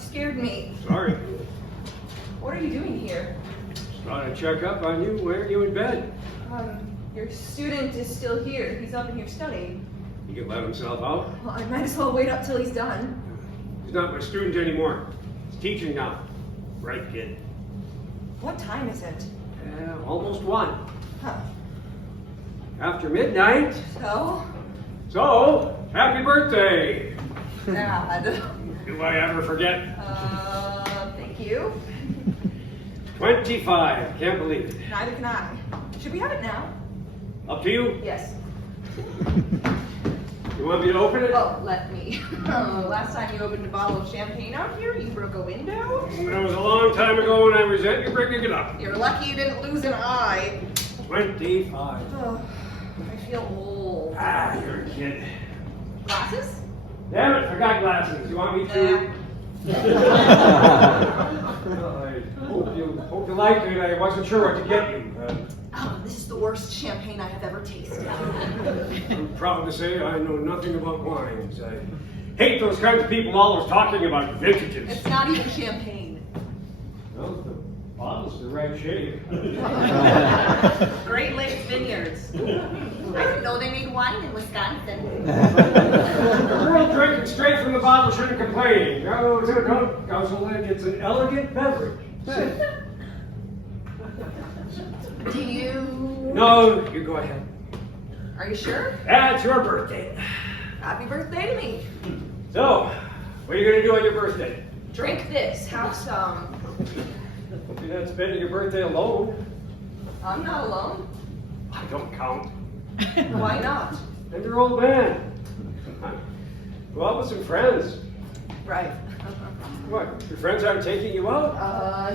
scared me. Sorry. What are you doing here? Just thought I'd check up on you. Where are you in bed? Your student is still here. He's up in here studying. He can let himself out. Well, I might as well wait up till he's done. He's not my student anymore. He's teaching now. Right, kid. What time is it? Almost 1. Huh. After midnight. So? So, happy birthday! Dad. Do I ever forget? Thank you. 25. Can't believe it. Neither can I. Should we have it now? Up to you. Yes. You want me to open it? Oh, let me. Last time you opened a bottle of champagne out here, you broke a window. That was a long time ago, and I resent you bringing it up. You're lucky you didn't lose an eye. 25. Oh, I feel old. You're a kid. Glasses? Damn it, forgot glasses. You want me to? I hope you liked it. I wasn't sure what to get you. Oh, this is the worst champagne I have ever tasted. I'm proud to say I know nothing about wines. I hate those kinds of people always talking about vintages. It's not even champagne. Well, the bottle's the right shape. Great Lakes Vineyards. I didn't know they made wine in Wisconsin. The girl drinking straight from the bottle shouldn't complain. No, don't guzzle it. It's an elegant beverage. Do you... No, you go ahead. Are you sure? It's your birthday. Happy birthday to me. So, what are you going to do on your birthday? Drink this. Have some. You're not spending your birthday alone. I'm not alone. I don't count. Why not? I'm your old man. Go out with some friends. Right. What, your friends aren't taking you out?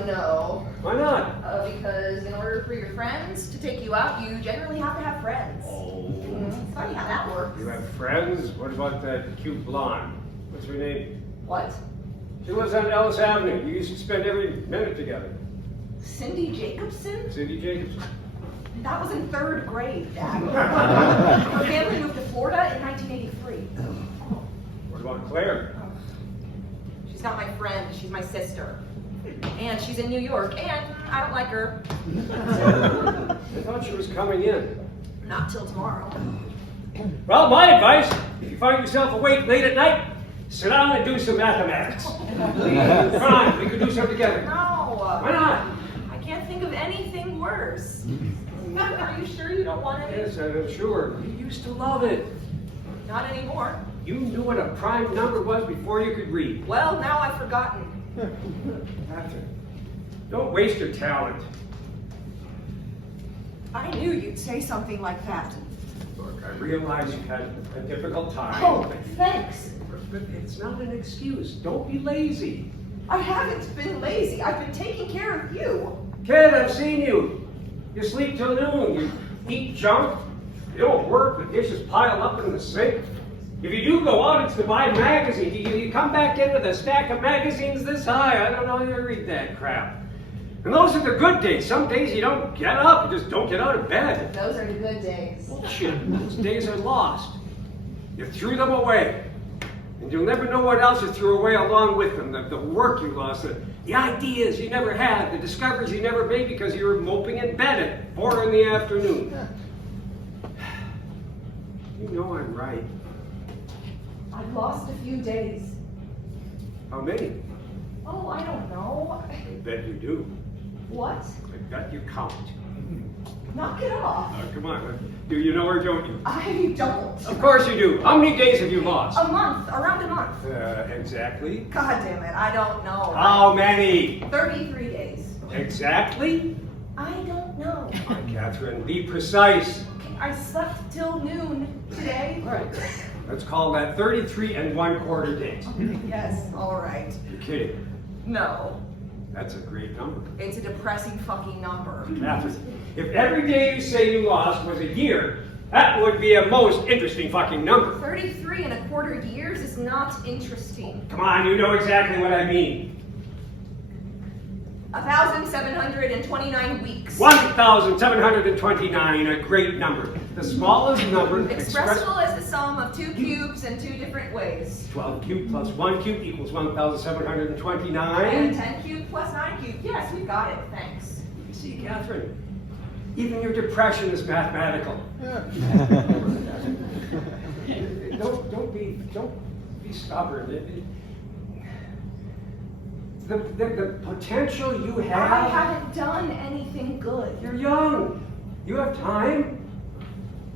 No. Why not? Because in order for your friends to take you out, you generally have to have friends. Oh. It's funny how that works. You have friends? What about that cute blonde? What's her name? What? She lives on Ellis Avenue. You used to spend every minute together. Cindy Jacobson? Cindy Jacobson. That was in 3rd grade, Dad. Her family moved to Florida in 1983. What about Claire? She's not my friend, she's my sister. And she's in New York, and I don't like her. I thought she was coming in. Not till tomorrow. Well, my advice, if you find yourself awake late at night, sit down and do some mathematics. Come on, we could do something together. No. Why not? I can't think of anything worse. Are you sure you don't want it? Yes, I'm sure. You used to love it. Not anymore. You knew what a prime number was before you could read. Well, now I've forgotten. Catherine, don't waste your talent. I knew you'd say something like that. Look, I realize you've had a difficult time. Oh, thanks. But it's not an excuse. Don't be lazy. I haven't been lazy. I've been taking care of you. Kid, I've seen you. You sleep till noon. You eat junk. You don't work. The dishes pile up in the sink. If you do go out, it's to buy magazines. You come back in with a stack of magazines this high. I don't know how you read that crap. And those are the good days. Some days you don't get up. You just don't get out of bed. Those are the good days. Bullshit. Those days are lost. You threw them away. And you'll never know what else you threw away along with them. The work you lost, the ideas you never had, the discoveries you never made because you were moping in bed at 4 in the afternoon. You know I'm right. I've lost a few days. How many? Oh, I don't know. I bet you do. What? I bet you count. Knock it off. Come on. Do you know or don't you? I don't. Of course you do. How many days have you lost? A month. Around a month. Exactly. God damn it. I don't know. How many? 33 days. Exactly? I don't know. Come on, Catherine, be precise. I slept till noon today. Right. Let's call that 33 1/4 days. Yes, all right. You're kidding. No, That's a great number. it's a depressing fucking number. Catherine, if every day you say you lost was a year, that would be a most interesting fucking number. 33 1/4 years is not interesting. Come on, you know exactly what I mean. 1,729 weeks. 1,729, a great number. The smallest number Expressible as the sum of two cubes in two different ways. 12 cubed plus 1 cubed equals And 1,729. 10 cubed plus 9 cubed. Yes, we got it. Thanks. You see, Catherine, even your depression is mathematical. Don't be stubborn. The potential you have. I haven't done anything good. You're young. You have time.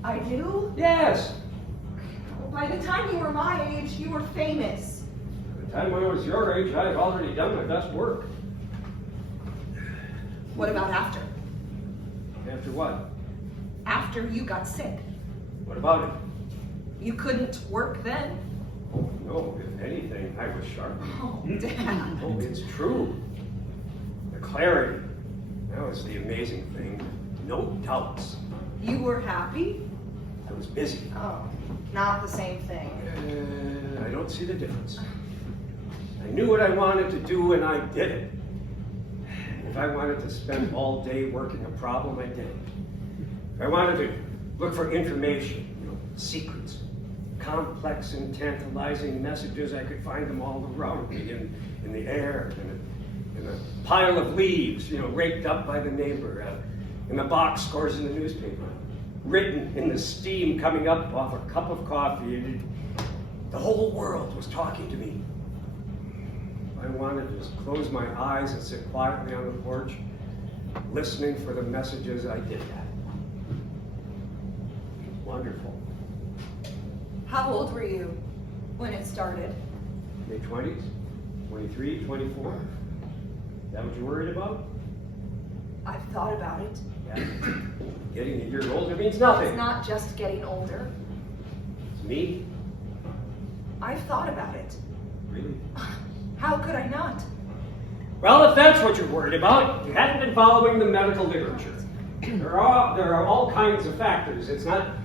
I do? Yes. By the time you were my age, you were famous. By the time I was your age, I had already done my best work. What about after? After what? After you got sick. What about it? You couldn't work then? Oh, no, if anything, I was sharp. Oh, Dad. Oh, it's true. The clarity. That was the amazing thing. No doubts. You were happy? I was busy. Oh, not the same thing. I don't see the difference. I knew what I wanted to do and I did it. If I wanted to spend all day working a problem, I did it. If I wanted to look for information, secrets, complex and tantalizing messages, I could find them all around me in the air, in a pile of leaves, raked up by the neighbor, in the box scores in the newspaper, written in the steam coming up off a cup of coffee. The whole world was talking to me. I wanted to just close my eyes and sit quietly on the porch, listening for the messages. I did that. It was wonderful. How old were you when it started? Mid-20s? 23, 24? Is that what you're worried about? I've thought about it. Yeah. Getting a year older means nothing. It's not just getting older. It's me. I've thought about it. Really? How could I not? Well, if that's what you're worried about, you hadn't been following the medical literature. There are all kinds of factors. It's not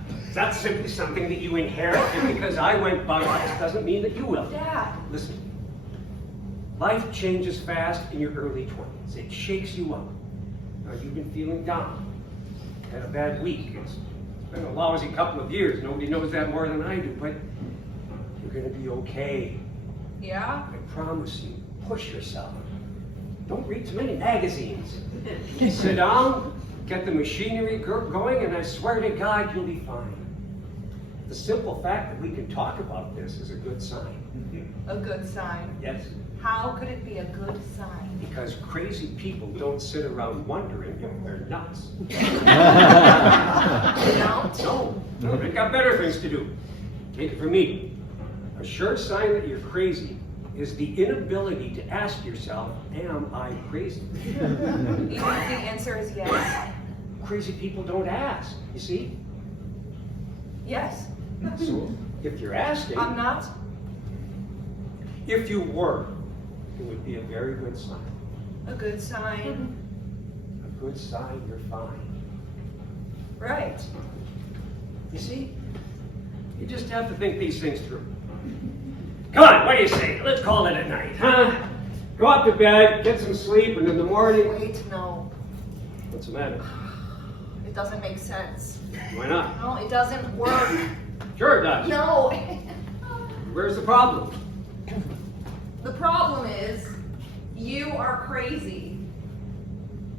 simply something that you inherit. And because I went bug-eyed doesn't mean that you will. Dad. Listen, life changes fast in your early 20s. It shakes you up. Now, you've been feeling down. Had a bad week. It's been a lousy couple of years. Nobody knows that more than I do, but you're going to be okay. Yeah? I promise you. Push yourself. Don't read too many magazines. Sit down, get the machinery going, and I swear to God, you'll be fine. The simple fact that we can talk about this is a good sign. A good sign. Yes. How could it be a good sign? Because crazy people don't sit around wondering if they're nuts. You don't? No, they've got better things to do. Take it from me. A sure sign that you're crazy is the inability to ask yourself, am I crazy? Even if the answer is yes. Crazy people don't ask, you see? Yes. So if you're asking, I'm not? if you were, it would be a very good sign. A good sign. A good sign you're fine. Right. You see? You just have to think these things through. Come on, what do you say? Let's call it a night, huh? Go up to bed, get some sleep, and in the morning... Wait, no. What's the matter? It doesn't make sense. Why not? No, it doesn't work. Sure it does. No. Where's the problem? The problem is, you are crazy.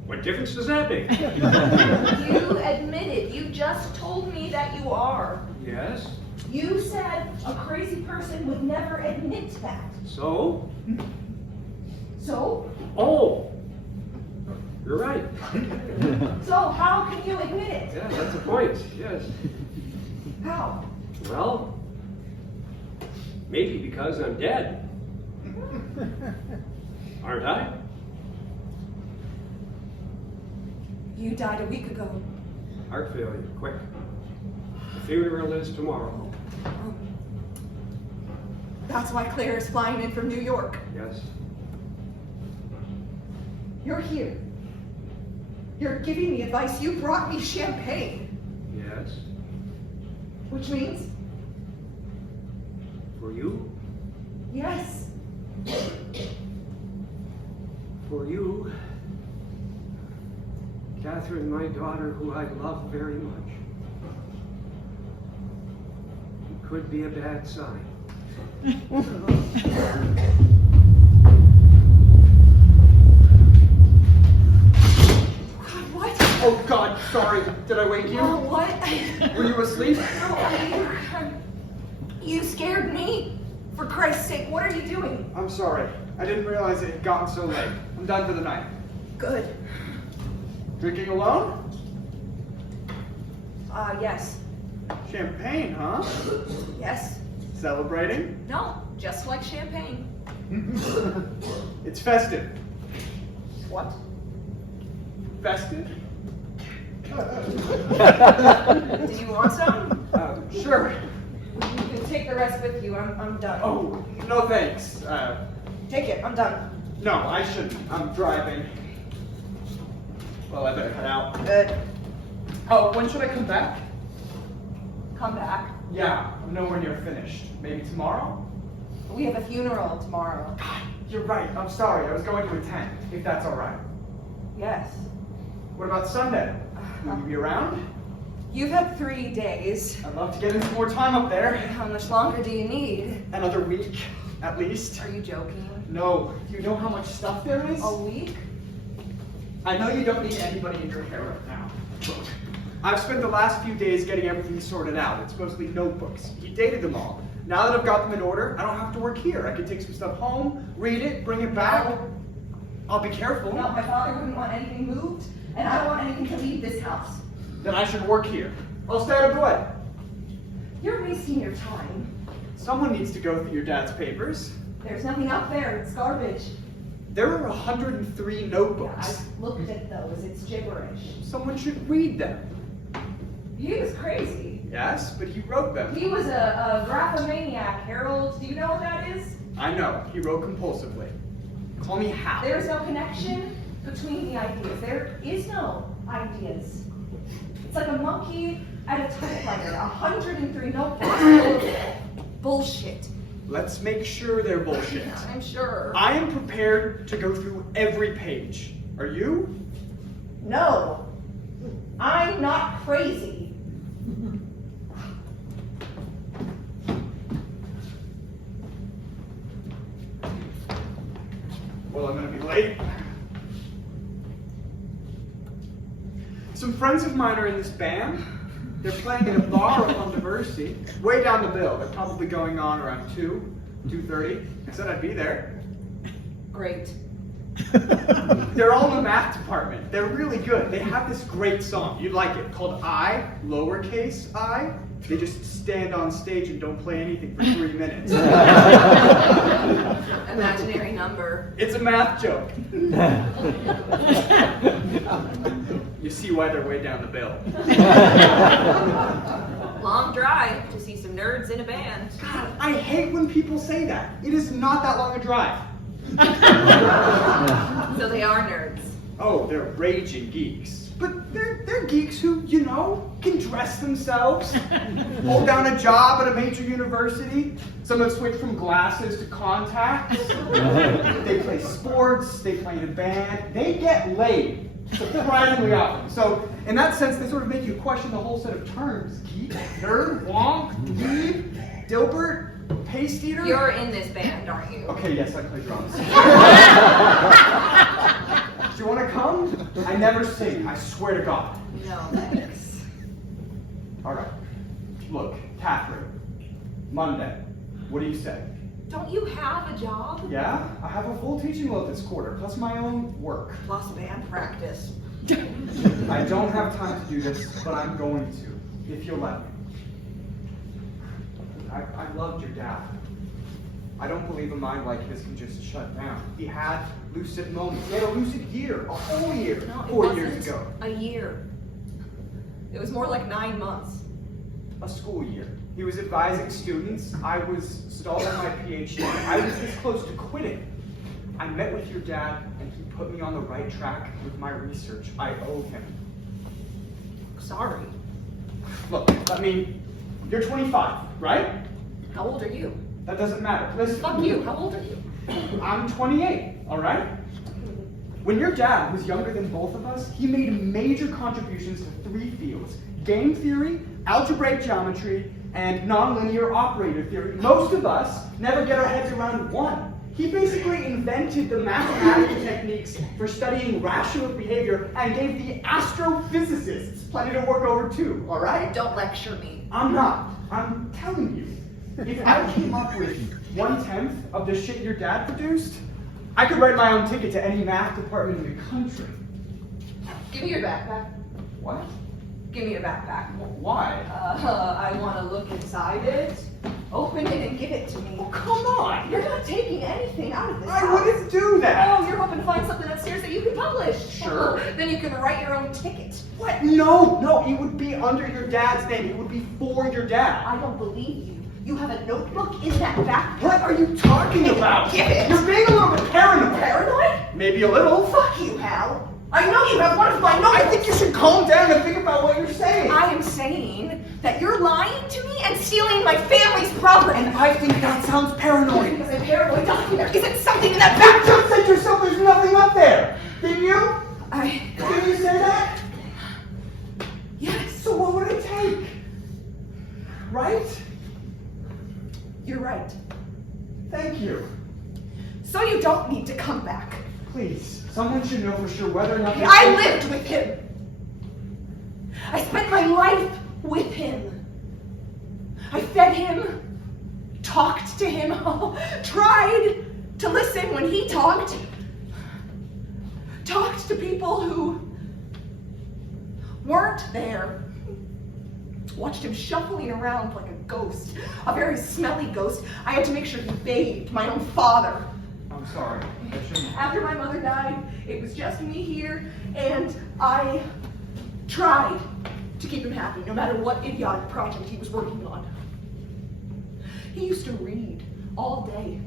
What difference does that make? You admit it. You just told me that you are. Yes. You said a crazy person would never admit that. So? So? Oh! You're right. So how can you admit it? Yeah, that's the point. Yes. How? Well, maybe because I'm dead. Aren't I? You died a week ago. Heart failure, quick. The funeral is tomorrow. That's why Claire is flying in from New York. Yes. You're here. You're giving me advice. You brought me champagne. Yes. Which means? For you? Yes. For you. Catherine, my daughter, who I love very much. could be a bad sign. What? Oh God, sorry. Did I wake you? Oh, what? Were you asleep? You scared me. For Christ's sake, what are you doing? I'm sorry. I didn't realize it had gotten so late. I'm done for the night. Good. Drinking alone? Yes. Champagne, huh? Yes. Celebrating? No, just like champagne. It's festive. What? Festive? Do you want some? Sure. You can take the rest with you. I'm done. Oh, no thanks. Take it. I'm done. No, I shouldn't. I'm driving. Well, I better head out. Good. Oh, when should I come back? Come back. Yeah, I'm nowhere near finished. Maybe tomorrow? We have a funeral tomorrow. You're right. I'm sorry. I was going to attend, if that's all right. Yes. What about Sunday? Will you be around? You've had 3 days. I'd love to get in some more time up there. How much longer do you need? Another week, at least. Are you joking? No. Do you know how much stuff there is? A week? I know you don't need anybody in your hair right now. Look, I've spent the last few days getting everything sorted out. It's mostly notebooks. He dated them all. Now that I've got them in order, I don't have to work here. I can take some stuff home, read it, bring it back. I'll be careful. No, my father wouldn't want anything moved, and I don't want anything to leave this house. Then I should work here. I'll stay out of the way. You're wasting your time. Someone needs to go through your dad's papers. There's nothing up there. It's garbage. There are 103 notebooks. I've looked at those. It's gibberish. Someone should read them. He was crazy. Yes, but he wrote them. He was a graphomaniac, Harold. Do you know what that is? I know. He wrote compulsively. Tell me how. There's no connection between the ideas. There is no ideas. It's like a monkey at a typewriter. 103 notebooks full of bullshit. Let's make sure they're bullshit. I'm sure. I am prepared to go through every page. Are you? No. I'm not crazy. Well, I'm gonna be late. Some friends of mine are in this band. They're playing at a bar on Diversity. Way down the bill. They're probably going on around 2:30. I said I'd be there. Great. They're all in the math department. They're really good. They have this great song. You'd like it. Called I, lowercase I. They just stand on stage and don't play anything for 3 minutes. Imaginary number. It's a math joke. You see why they're way down the bill. Long drive to see some nerds in a band. God, I hate when people say that. It is not that long a drive. So they are nerds. Oh, they're raging geeks. But they're geeks who, you know, can dress themselves, hold down a job at a major university. Some have switched from glasses to contacts. They play sports, they play in a band. They get laid surprisingly often. So in that sense, they sort of make you question the whole set of terms. Geek, nerd, wonk, dweeb, Dilbert, paste eater. You're in this band, aren't you? Okay, yes, I play drums. Do you want to come? I never sing, I swear to God. No, thanks. All right. Look, Catherine, Monday, what do you say? Don't you have a job? Yeah, I have a full teaching load this quarter, plus my own work. Plus band practice. I don't have time to do this, but I'm going to, if you'll let me. I loved your dad. I don't believe a mind like his can just shut down. He had lucid moments. He had a lucid year, a whole year, No, it 4 years wasn't ago. a year. It was more like 9 months. A school year. He was advising students. I was stalled on my PhD. I was this close to quitting. I met with your dad, and he put me on the right track with my research. I owe him. Sorry. Look, I mean, you're 25, right? How old are you? That doesn't matter. Listen. Fuck you. How old are you? I'm 28, all right? When your dad was younger than both of us, he made major contributions to 3 fields: game theory, algebraic geometry, and nonlinear operator theory. Most of us never get our heads around one. He basically invented the mathematical techniques for studying rational behavior and gave the astrophysicists plenty to work over too, all right? Don't lecture me. I'm not. I'm telling you. If I came up with 1/10 of the shit your dad produced, I could write my own ticket to any math department in the country. Give me your backpack. What? Give me your backpack. Why? I want to look inside it, open it, and give it to me. Oh, come on! You're not taking anything out of this I house. wouldn't do that! Oh, you're hoping to find something upstairs that you can publish. Sure. Oh, then you can write your own ticket. What? No, it would be under your dad's name. It would be for your dad. I don't believe you. You have a notebook in that backpack. What are you talking about? Give it. You're being a little bit paranoid. Paranoid? Maybe a little. Fuck you, Hal. I know you have one of my notebooks. I think you should calm down and think about what you're saying. I am saying that you're lying to me and stealing my family's property. And I think that sounds paranoid. Because I'm paranoid, doesn't there isn't something in that You backpack. just said yourself there's nothing up there. Didn't you? I... Didn't you say that? Yes, So what would it take? Right? you're right. Thank you. So you don't need to come back. Please, someone should know for sure whether or not... I lived with him. I spent my life with him. I fed him, talked to him, tried to listen when he talked. Talked to people who weren't there. Watched him shuffling around like a ghost, a very smelly ghost. I had to make sure he bathed my own father. I'm sorry. I shouldn't... After my mother died, it was just me here, and I tried to keep him happy, no matter what idiotic project he was working on. He used to read all day.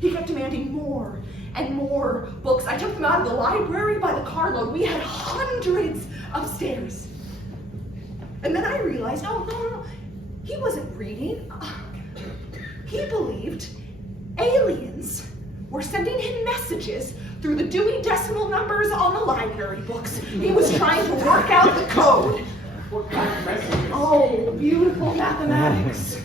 He kept demanding more and more books. I took them out of the library by the carload. We had hundreds upstairs. And then I realized, no, he wasn't reading. He believed aliens were sending him messages through the Dewey Decimal numbers on the library books. He was trying to work out the code. What kind of message? Oh, beautiful mathematics.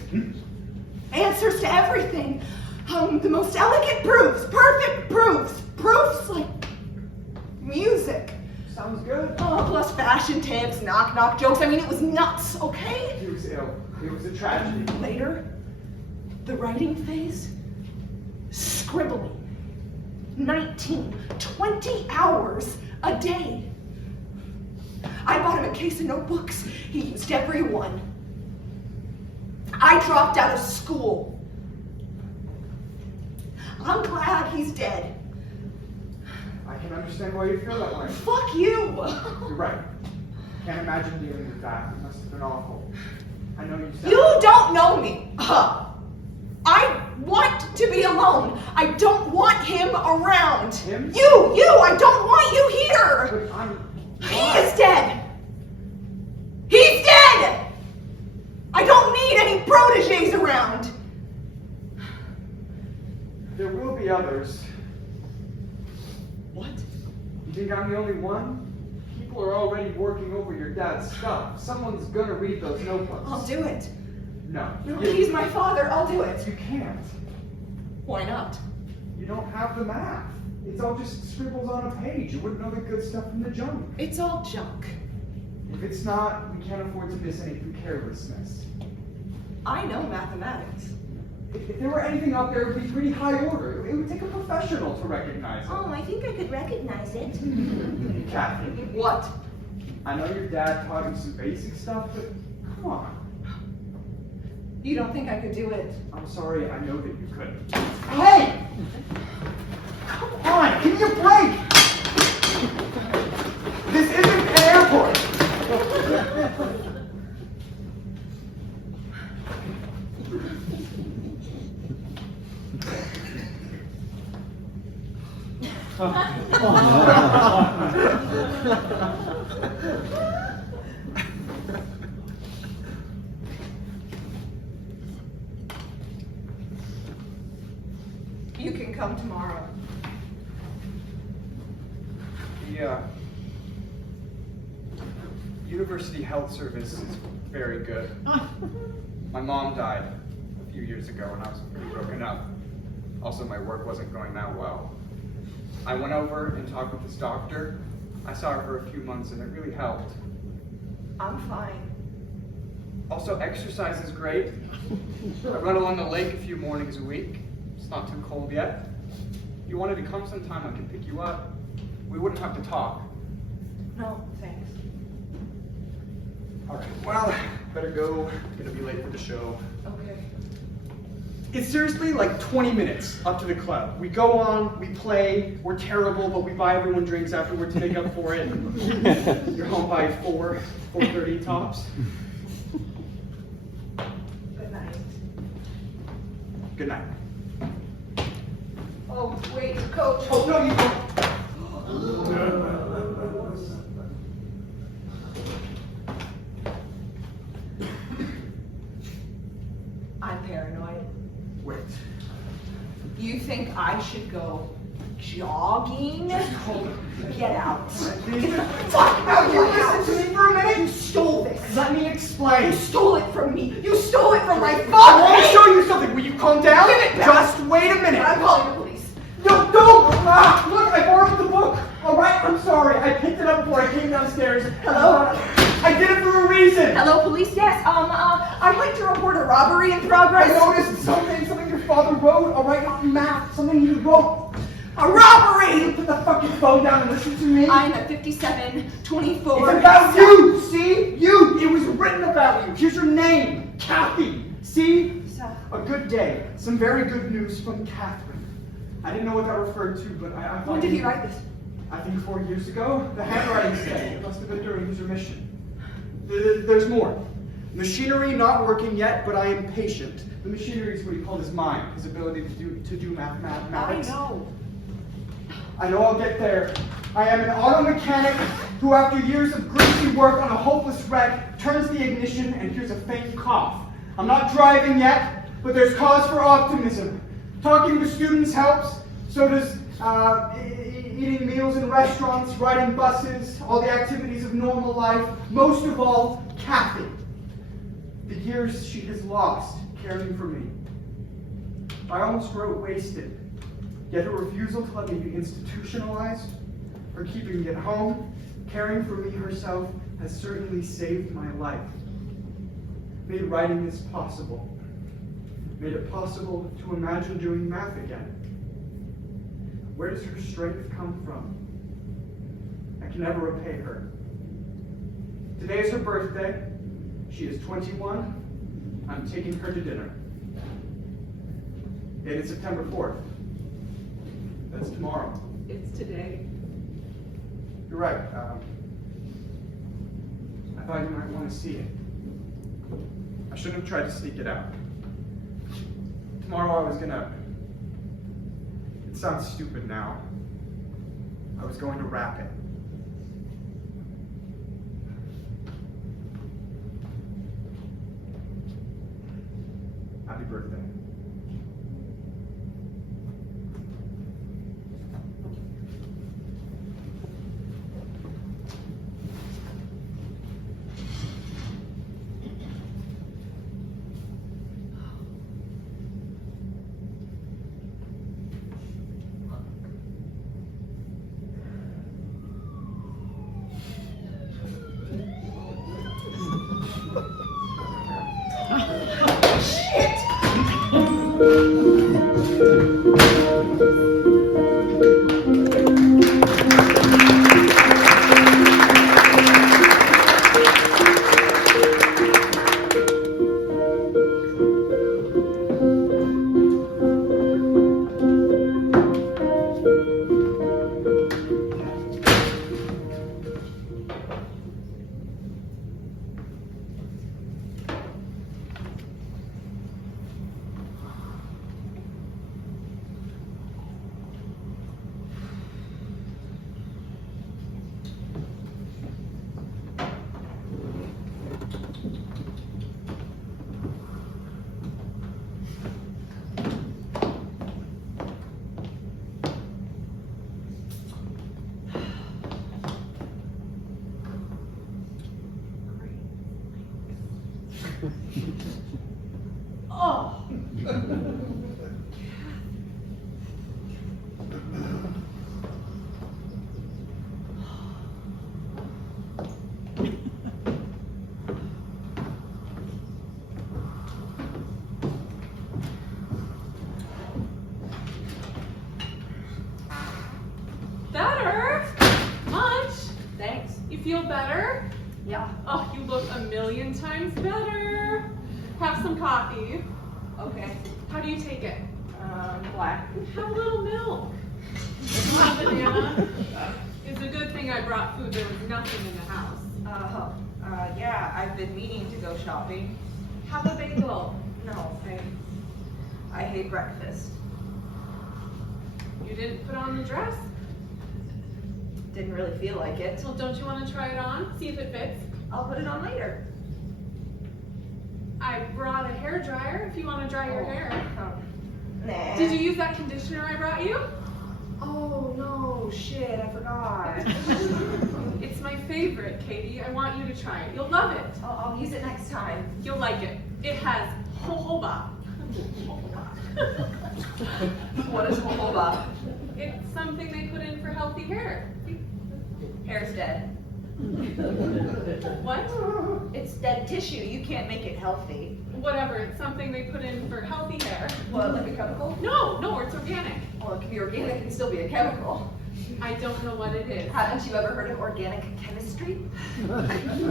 Answers to everything. The most elegant proofs, perfect proofs, proofs like music. Sounds good. Oh, plus fashion tips, knock-knock jokes. I mean, it was nuts, okay? He was ill. It was a tragedy. Later, the writing phase, scribbling. 19, 20 hours a day. I bought him a case of notebooks. He used every one. I dropped out of school. I'm glad he's dead. I can understand why you feel that way. Fuck you. You're right. Can't imagine dealing with that. It must have been awful. I know you sound... You don't know me. I want to be alone. I don't want him around. Him? You, I don't want you here. But I'm... He is dead. He's dead. I don't need any proteges around. There will be others. What? You think I'm the only one? People are already working over your dad's stuff. Someone's gonna read those notebooks. I'll do it. No. No, he's my father. I'll do it. You can't. Why not? You don't have the math. It's all just scribbles on a page. You wouldn't know the good stuff from the junk. It's all junk. If it's not, we can't afford to miss any through carelessness. I know mathematics. If there were anything out there, it would be pretty high order. It would take a professional to recognize it. I think I could recognize it. Kathy, What? I know your dad taught you some basic stuff, but come on. You don't think I could do it? I'm sorry, I know that you couldn't. Hey! Come on, give me a break! This isn't an airport! You can come tomorrow. The University Health Service is very good. My mom died a few years ago and I was pretty broken up. Also, my work wasn't going that well. I went over and talked with this doctor. I saw her for a few months and it really helped. I'm fine. Also, exercise is great. I run along the lake a few mornings a week. It's not too cold yet. If you wanted to come sometime, I could pick you up. We wouldn't have to talk. No, thanks. All right, well, better go. I'm gonna be late for the show. Okay. It's seriously like 20 minutes up to the club. We go on, we play, we're terrible, but we buy everyone drinks afterward to make up for it. You're home by 4:30 tops. Good night. Good night. Oh, wait, Coach. Oh, no, you don't. I'm paranoid. Wait. You think I should go jogging? Get out. Get the fuck out of You my house. listen to me for a minute? You stole this. Let me explain. You stole it from me. You stole it from my I want to father. show you something. Will you calm down? Give it back. Just wait a minute. I'm calling the police. No, don't! Ah, look, I borrowed the book. All right, I'm sorry. I picked it up before I came downstairs. Hello? I did it for a reason. Hello, police. Yes. I'd like to report a robbery in I progress. noticed something your father wrote. All right, not math. Something you wrote. A robbery. Put the fucking phone down and listen to me. I'm at 5724. It's about you. See, you. It was written about you. Here's your name, Kathy. See, a good day. Some very good news from Catherine. I didn't know what that referred to, but I thought. When did he write this? I think 4 years ago. The handwriting said it must have been during his remission. There's more. Machinery not working yet, but I am patient. The machinery is what he called his mind, his ability to do mathematics. I know I'll get there. I am an auto mechanic who, after years of greasy work on a hopeless wreck, turns the ignition and hears a faint cough. I'm not driving yet, but there's cause for optimism. Talking to students helps. So does eating meals in restaurants, riding buses, all the activities of normal life. Most of all, Kathy. The years she has lost caring for me. I almost wrote wasted. Yet her refusal to let me be institutionalized, or keeping me at home, caring for me herself, has certainly saved my life. Made writing this possible. Made it possible to imagine doing math again. Where does her strength come from? I can never repay her. Today is her birthday. She is 21. I'm taking her to dinner. It is September 4th. That's tomorrow. It's today. You're right. I thought you might want to see it. I shouldn't have tried to sneak it out. Tomorrow I was gonna... It sounds stupid now. I was going to wrap it. Happy birthday. Oh. Better? Much? Thanks. You feel better? Yeah. Oh, you look a million times better. Have some coffee. Okay. How do you take it? Black. Have a little milk. Come on, banana. It's a good thing I brought food. There was nothing in the house. Yeah, I've been meaning to go shopping. Have a bagel. No, I hate breakfast. You didn't put on the dress? Didn't really feel like it. Well, don't you want to try it on? See if it fits? I'll put it on later. I brought a hair dryer if you want to dry your hair. Nah. Did you use that conditioner I brought you? Oh no, shit, I forgot. It's my favorite, Katie. I want you to try it. You'll love it. I'll use it next time. You'll like it. It has jojoba. What is jojoba? It's something they put in for healthy hair. Hair's dead. What? It's dead tissue. You can't make it healthy. Whatever. It's something they put in for healthy hair. What, like a chemical? No, it's organic. Well, it can be organic and still be a chemical. I don't know what it is. Haven't you ever heard of organic chemistry?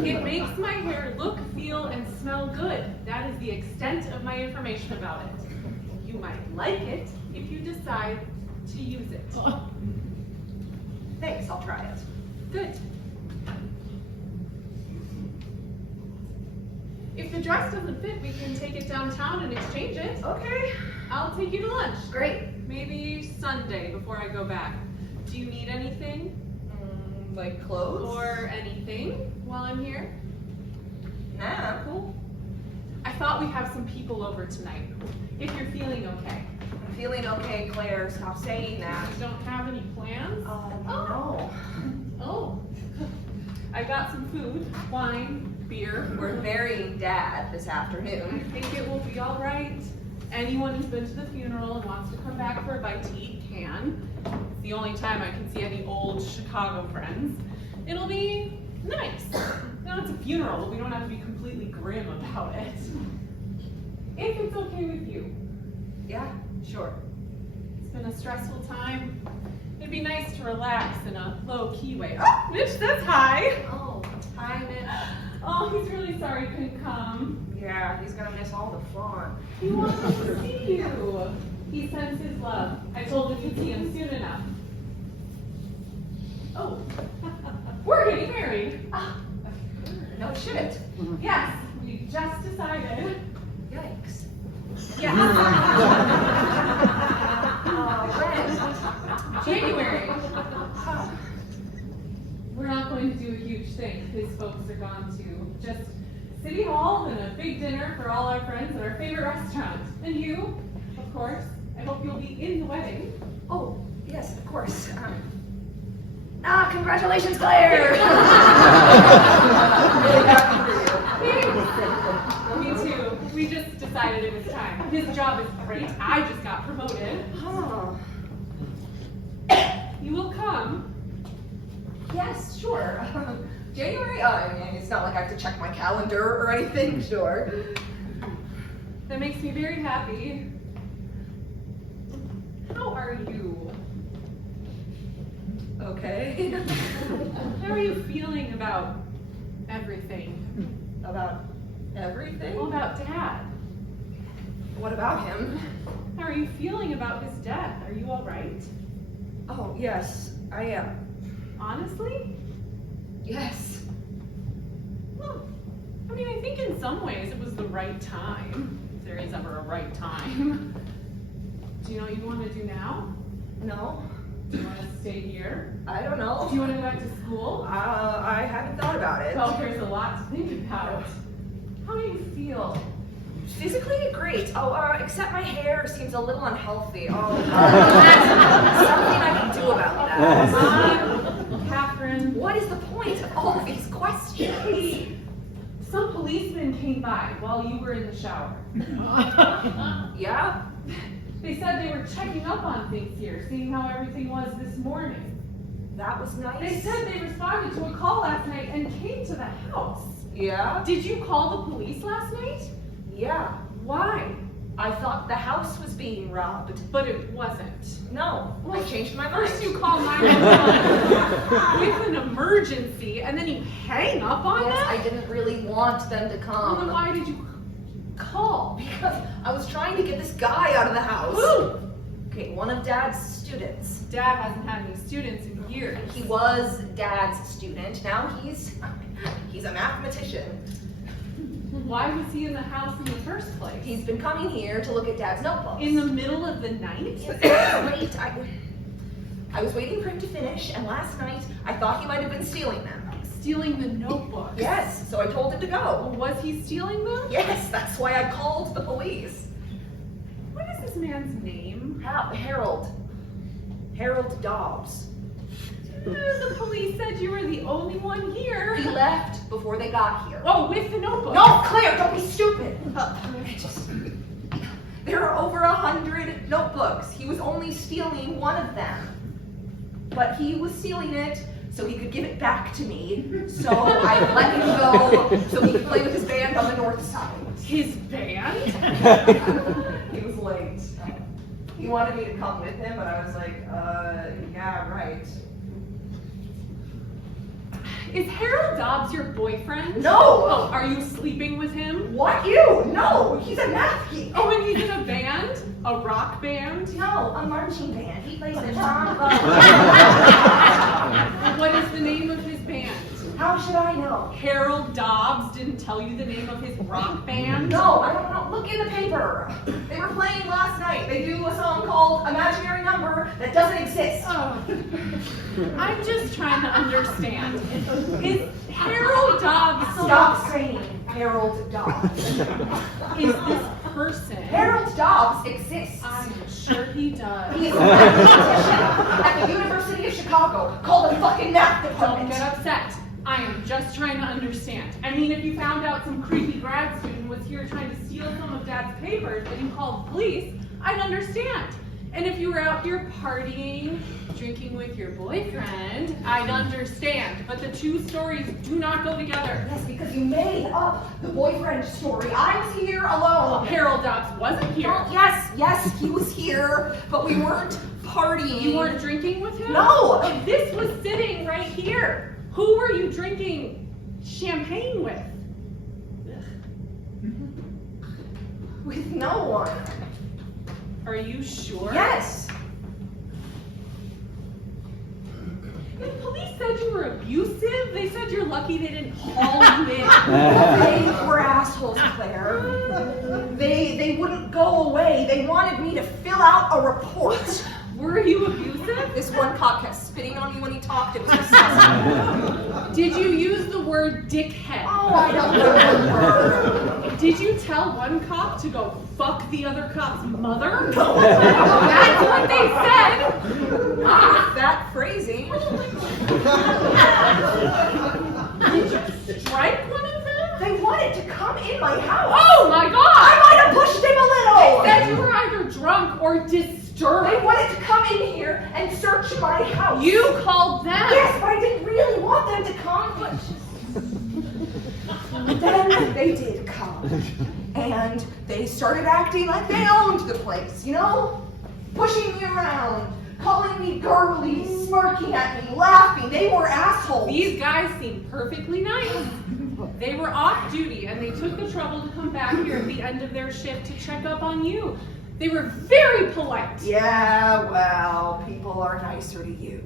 It makes my hair look, feel, and smell good. That is the extent of my information about it. You might like it if you decide to use it. Thanks, I'll try it. Good. If the dress doesn't fit, we can take it downtown and exchange it. Okay. I'll take you to lunch. Great. Maybe Sunday before I go back. Do you need anything? Like clothes? Or anything while I'm here? Nah, I'm cool. I thought we'd have some people over tonight. If you're feeling okay. I'm feeling okay, Claire. Stop saying that. You don't have any plans? No. Oh. I got some food, wine, beer. We're burying Dad this I afternoon. think it will be all right. Anyone who's been to the funeral and wants to come back for a bite to eat can. It's the only time I can see any old Chicago friends. It'll be nice. No, it's a funeral, but we don't have to be completely grim about it. If it's okay with you. Yeah, sure. It's been a stressful time. It'd be nice to relax in a low-key way. Oh, Mitch says hi. Oh, hi, Mitch. Oh, he's really sorry he couldn't come. Yeah, he's gonna miss all the fun. He wants to see you. He sends his love. I told him you'd see him soon enough. Oh, we're getting married. No shit. Yes, we just decided. Yikes. Yes. When? January. We're not going to do a huge thing. His folks are gone to just City Hall and a big dinner for all our friends at our favorite restaurant. And you, of course. I hope you'll be in the wedding. Oh, yes, of course. Congratulations, Claire! Really happy for you. Me too. We just decided it was time. His job is great. I just got promoted. Oh, You will come. yes, sure. January? I mean, it's not like I have to check my calendar or anything, sure. That makes me very happy. How are you? Okay. How are you feeling about everything? About everything? Well, about Dad. What about him? How are you feeling about his death? Are you all right? Oh, yes, I am. Honestly? Yes. Well, I mean, I think in some ways it was the right time. If there is ever a right time. Do you know what you want to do now? No, Do you want to stay here? I don't know. Do you want to go back to school? I haven't thought about it. Well, there's a lot to think about. How do you feel? Physically, great. Oh, except my hair seems a little unhealthy. Oh, that's something I can do about that. Catherine. What is the point of all of these questions? Some policemen came by while you were in the shower. Yeah? They said they were checking up on things here, seeing how everything was this morning. That was nice. They said they responded to a call last night and came to the house. Yeah? Did you call the police last night? Yeah. Why? I thought the house was being robbed. But it wasn't. No, I changed my mind. First you call 911 with an emergency, and then you hang up on Yes, them? I didn't really want them to Well, then come. why did you call? Because I was trying to get this guy out of the house. Who? Okay, one of Dad's students. Dad hasn't had any students in years. He was Dad's student. Now he's a mathematician. Why was he in the house in the first place? He's been coming here to look at Dad's notebooks. In the middle of the night? Wait, I was waiting for him to finish, and last night I thought he might have been stealing them. Stealing the notebooks? Yes, so I told him to go. Was he stealing them? Yes, that's why I called the police. What is this man's name? Harold Dobbs. The police said you were the only one here. He left before they got here. Oh, with the notebook. No, Claire, don't be stupid. There are over 100 notebooks. He was only stealing one of them. But he was stealing it so he could give it back to me. So I let him go so he could play with his band on the north side. His band? He was late. He wanted me to come with him, but I was like, yeah, right. Is Harold Dobbs your boyfriend? No! Oh, are you sleeping with him? What? You? No, he's a math geek. Oh, and he's in a band? A rock band? No, a marching band. He plays the trombone. What is the name of his band? How should I know? Harold Dobbs didn't tell you the name of his rock band? No, I don't know. Look in the paper. They were playing last night. They do a song called Imaginary Number that doesn't exist. Oh. I'm just trying to understand. Is Harold Dobbs Stop saying Harold Dobbs. is this person? Harold Dobbs exists. I'm sure he does. He is a mathematician at the University of Chicago called the fucking math Don't department. get upset. I am just trying to understand. I mean, if you found out some creepy grad student was here trying to steal some of Dad's papers and you called the police, I'd understand. And if you were out here partying, drinking with your boyfriend, I'd understand. But the two stories do not go together. Yes, because you made up the boyfriend story. I was here alone. Harold Dobbs wasn't here. Oh, yes, he was here, but we weren't partying. You weren't drinking with him? No. This was sitting right here. Who were you drinking champagne with? With no one. Are you sure? Yes. The police said you were abusive. They said you're lucky they didn't haul you in. They were assholes, Claire. They wouldn't go away. They wanted me to fill out a report. Were you abusive? This one cop kept spitting on me when he talked. It was disgusting. Did you use the word dickhead? Oh, I don't know the word. Did you tell one cop to go fuck the other cop's mother? No. That's what they said. That phrasing. Did you strike one of them? They wanted to come in my house. Oh my I god! might have pushed him a little. They said you were either drunk or disturbed. They wanted to come in here and search my house. You called them. Yes, but I didn't really want them to come. But then they did come. And they started acting like they owned the place, you know? Pushing me around, calling me girly, smirking at me, laughing. They were assholes. These guys seem perfectly nice. They were off duty and they took the trouble to come back here at the end of their shift to check up on you. They were very polite. Yeah, well, people are nicer to you.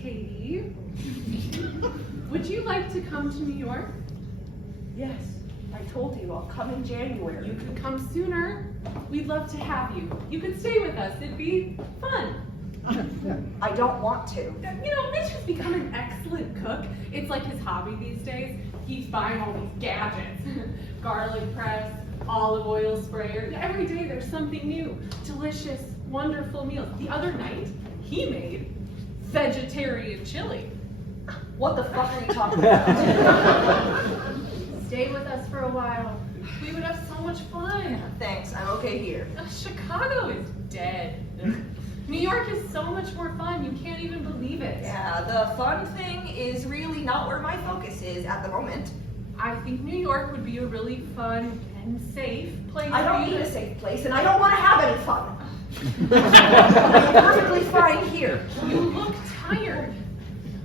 Katie, would you like to come to New York? Yes, I told you I'll come in January. You could come sooner. We'd love to have you. You could stay with us. It'd be fun. I don't want to. You know, Mitch has become an excellent cook. It's like his hobby these days. He's buying all these gadgets. Garlic press, olive oil sprayer. Every day there's something new. Delicious, wonderful meals. The other night, he made vegetarian chili. What the fuck are you talking about? Stay with us for a while. We would have so much fun. Thanks, I'm okay here. Chicago is dead. New York is so much more fun, you can't even believe it. Yeah, the fun thing is really not where my focus is at the moment. I think New York would be a really fun and safe place. I don't for you need to- a safe place, and I don't want to have any fun. I'm perfectly fine here. You look tired.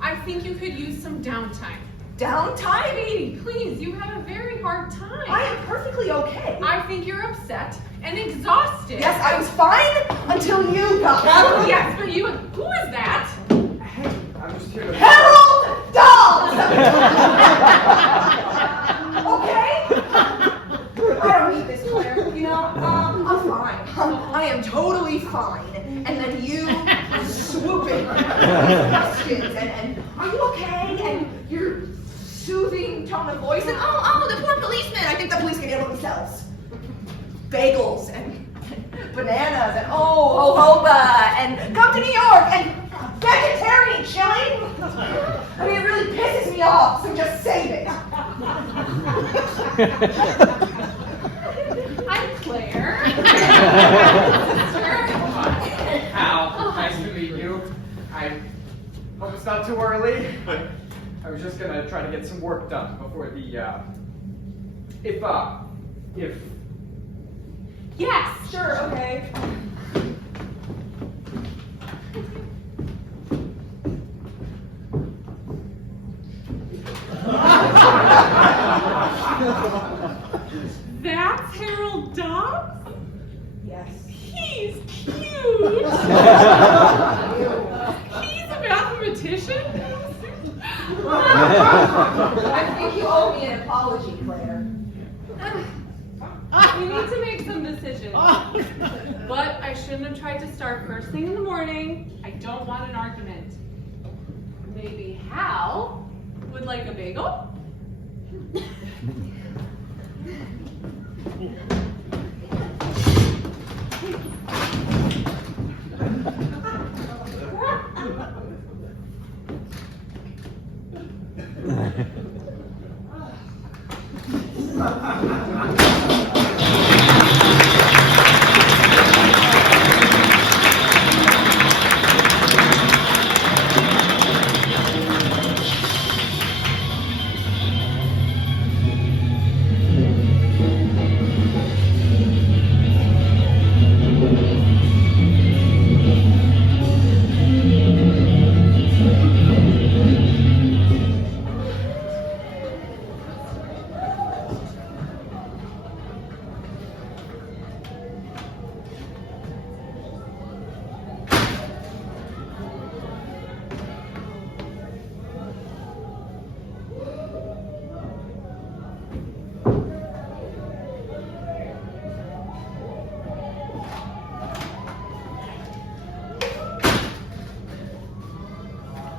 I think you could use some downtime. Downtime? Katie, please, you had a very hard time. I am perfectly okay. I think you're upset and exhausted. Yes, I was fine until you got Oh, here. yes, but you, who is that? Hey, I'm just here to... Harold Dawes! Okay? I don't need this, Claire. You know, I'm fine. I am totally fine. And then you swoop in with questions and are you okay? And your soothing tone of voice and oh, the poor policeman. I think the police can handle themselves. Bagels and bananas and jojoba and come to New York and vegetarian chili. I mean, it really pisses me off, so just save it. I'm Claire. Al, nice to meet you. I hope it's not too early. I was just gonna try to get some work done before the, if... Yes. Sure, okay. That's Harold Dawes? Yes. He's cute. He's a mathematician. I think you owe me an apology, Claire. We need to make some decisions. But I shouldn't have tried to start first thing in the morning. I don't want an argument. Maybe Hal would like a bagel?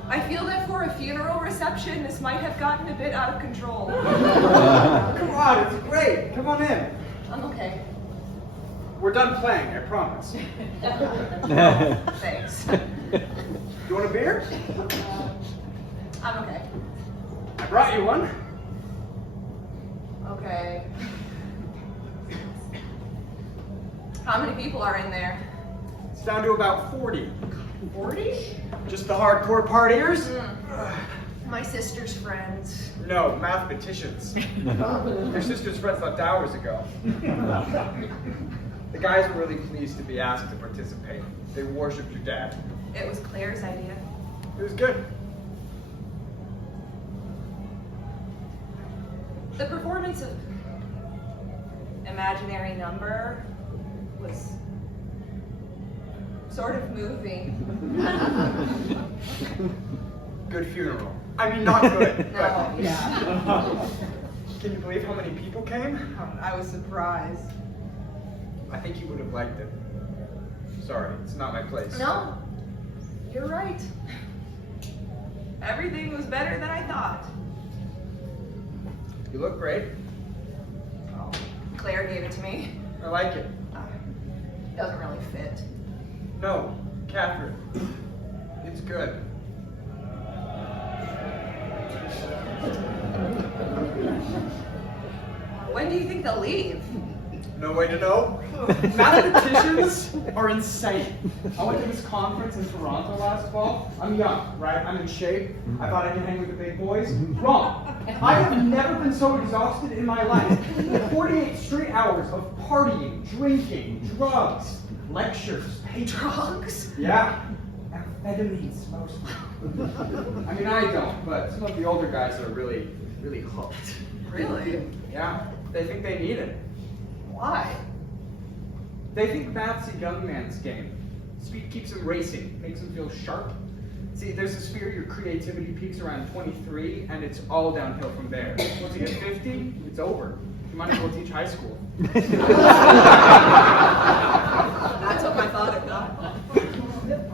I feel that for a funeral reception, this might have gotten a bit out of control. Come on, it's great. Come on in. I'm okay. We're done playing, I promise. Thanks. You want a beer? I'm okay. I brought you one. Okay. How many people are in there? It's down to about 40. 40? Just the hardcore partiers? My sister's friends. No, mathematicians. Your sister's friends left hours ago. The guys were really pleased to be asked to participate. They worshipped your dad. It was Claire's idea. It was good. The performance of Imaginary Number was sort of moving. Good funeral. I mean, not good. No, but can you believe how many people came? I was surprised. I think you would have liked it. Sorry, it's not my place. No, you're right. Everything was better than I thought. You look great. Oh, Claire gave it to me. I like it. Doesn't really fit. No, Catherine. It's good. When do you think they'll leave? No way to know. Mathematicians are insane. I went to this conference in Toronto last fall. I'm young, right? I'm in shape. I thought I could hang with the big boys. Wrong. I have never been so exhausted in my life. 48 straight hours of partying, drinking, drugs, lectures, Drugs? yeah. Amphetamines mostly. I mean, I don't, but some of the older guys are really, really hooked. Really? Yeah, they think they need it. Why? They think math's a young man's game. Speed keeps him racing, makes him feel sharp. See, there's this fear your creativity peaks around 23, and it's all downhill from there. Once you get 50, it's over. You might as well teach high school. That's what my father thought.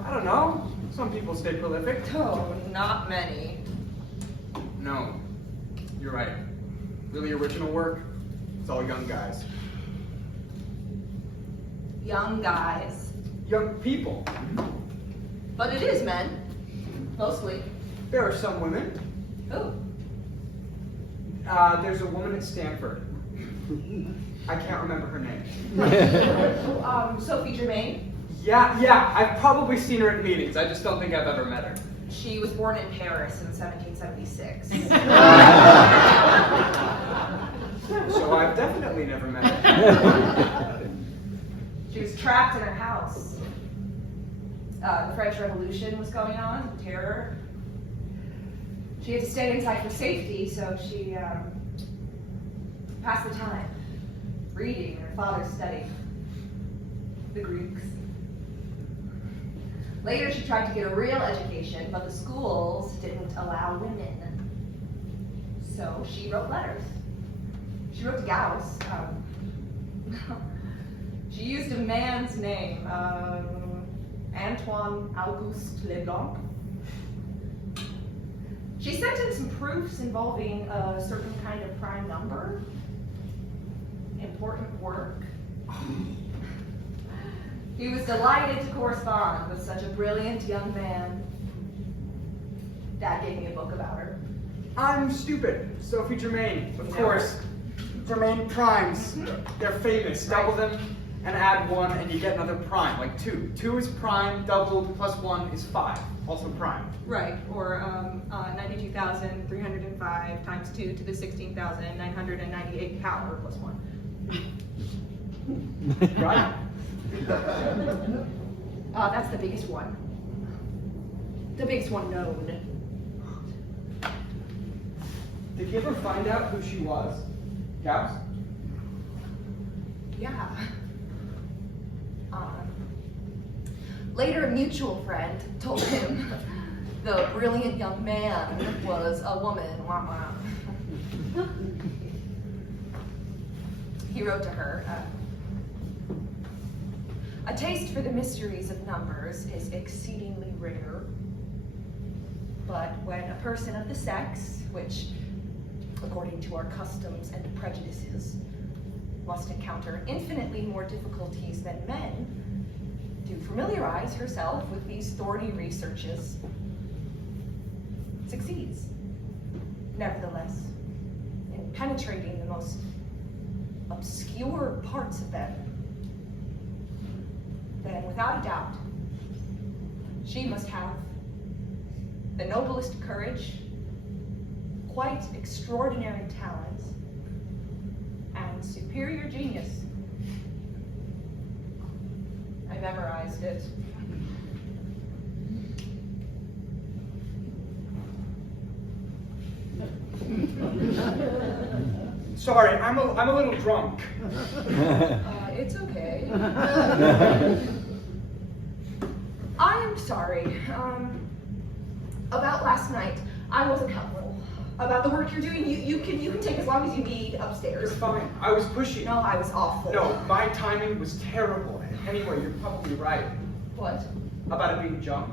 I don't know. Some people stay prolific. Oh, not many. No, you're right. Really original work, it's all young guys. Young guys. Young people. But it is men. Mostly. There are some women. Who? There's a woman at Stanford. I can't remember her name. Sophie Germain. Yeah, I've probably seen her at meetings. I just don't think I've ever met her. She was born in Paris in 1776. So I've definitely never met her. She was trapped in her house. The French Revolution was going on, terror. She had to stay inside for safety, so she passed the time reading her father's study, the Greeks. Later, she tried to get a real education, but the schools didn't allow women. So she wrote letters. She wrote to Gauss. She used a man's name, Antoine Auguste Leblanc. She sent in some proofs involving a certain kind of prime number. Important work. He was delighted to correspond with such a brilliant young man. Dad gave me a book about her. I'm stupid. Sophie Germain, of No. course. Germain primes. They're famous. Double them and add 1 and you get another prime, like 2. 2 is prime, doubled, plus 1 is 5. Also prime. Right, or 92,305 times 2 to the 16,998 power plus 1. Right? That's the biggest one. The biggest one known. Did you ever find out who she was? Gauss? Yeah. Later, a mutual friend told him the brilliant young man was a woman. Wah, wah. He wrote to her, a taste for the mysteries of numbers is exceedingly rare, but when a person of the sex, which, according to our customs and prejudices, must encounter infinitely more difficulties than men, to familiarize herself with these thorny researches, succeeds, nevertheless, in penetrating the most obscure parts of them, then without a doubt, she must have the noblest courage, quite extraordinary talents, and superior genius. I memorized it. Sorry, I'm a little drunk. It's okay. I'm sorry. About last night, I wasn't helpful. About the work you're doing, you can take as long as you need You're upstairs. fine. I was pushing. No, I was awful. No, my timing was terrible. Anyway, you're probably right. What? About it being junk.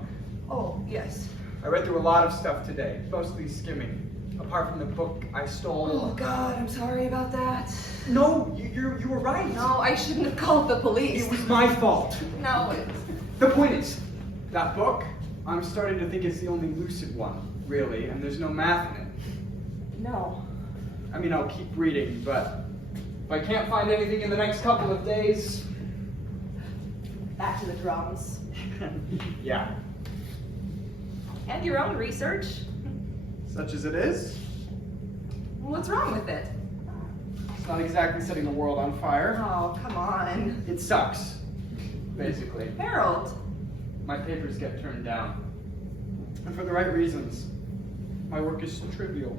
Oh, yes. I read through a lot of stuff today, mostly skimming. apart from the book I stole. Oh God, I'm sorry about that. No, you were right. No, I shouldn't have called the police. It was my fault. No, it's... The point is, that book, I'm starting to think it's the only lucid one, really, and there's no math in it. No. I mean, I'll keep reading, but if I can't find anything in the next couple of days... Back to the drums. Yeah. And your own research. Such as it is, What's wrong with it? it's not exactly setting the world on fire. Oh, come on. It sucks, basically. Harold. My papers get turned down. And for the right reasons. My work is trivial.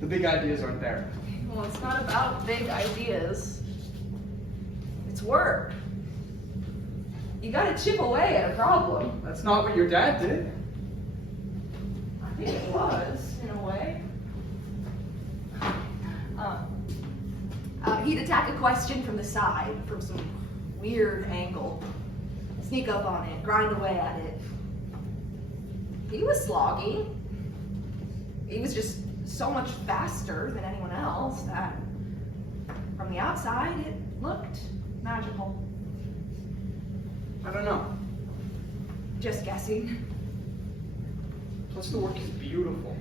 The big ideas aren't there. Well, it's not about big ideas. It's work. You gotta chip away at a problem. That's not what your dad did. I think it was, in a way. He'd attack a question from the side, from some weird angle. Sneak up on it, grind away at it. He was slogging. He was just so much faster than anyone else that from the outside it looked magical. I don't know. Just guessing. Plus the work is beautiful.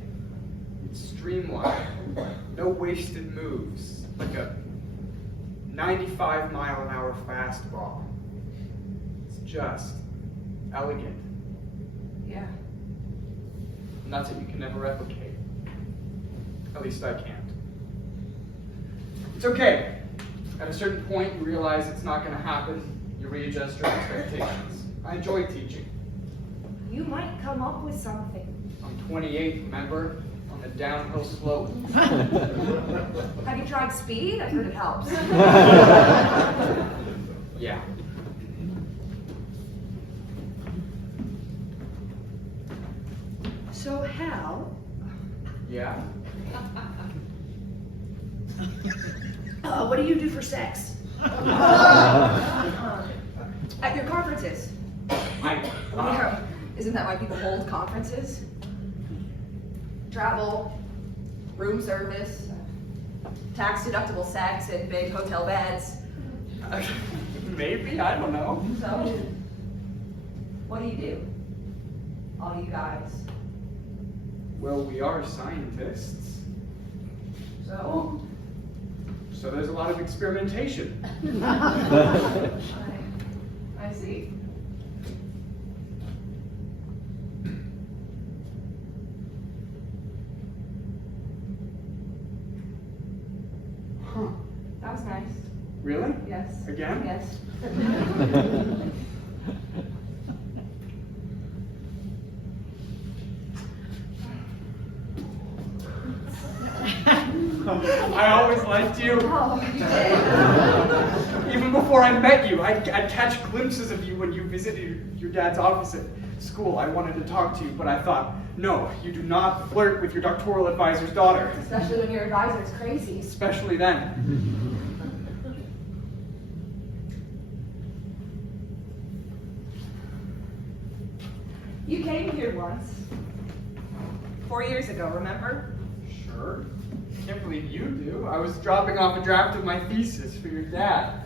It's streamlined. No wasted moves. Like a 95-mile-an-hour fastball. It's just elegant. Yeah. And that's what you can never replicate. At least I can't. It's okay. At a certain point, you realize it's not going to happen. You readjust your expectations. I enjoy teaching. You might come up with something. I'm 28, remember? On the downhill slope. Have you tried speed? I've heard it helps. Yeah. So Hal, Yeah? what do you do for sex? At your conferences. Yeah. Isn't that why people hold conferences? Travel, room service, tax-deductible sex in big hotel beds. Maybe, I don't know. So, what do you do? All you guys. Well, we are scientists, So, so there's a lot of experimentation. I see. Huh. That was nice. Really? Yes. Again? Yes. I always liked you. Oh, you did. Even before I met you, I'd catch glimpses of you when you visited your dad's office at school. I wanted to talk to you, but I thought, no, you do not flirt with your doctoral advisor's daughter. Especially when your advisor's crazy. Especially then. You came here once. 4 years ago, remember? Sure. Can't believe you do. I was dropping off a draft of my thesis for your dad.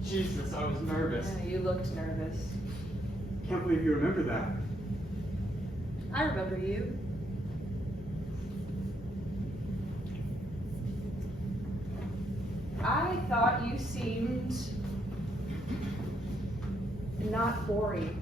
Jesus, I was nervous. Yeah, you looked nervous. Can't believe you remember that. I remember you. I thought you seemed not boring.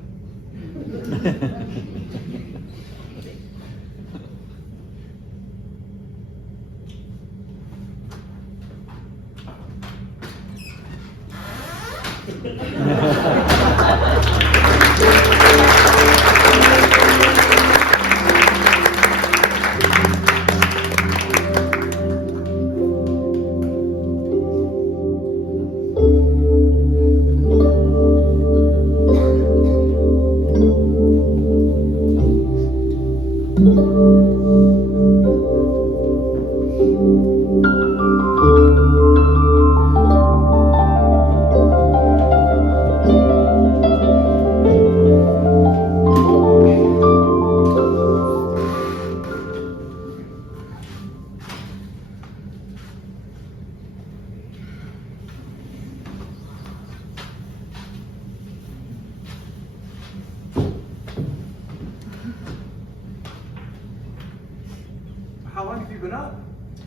been up?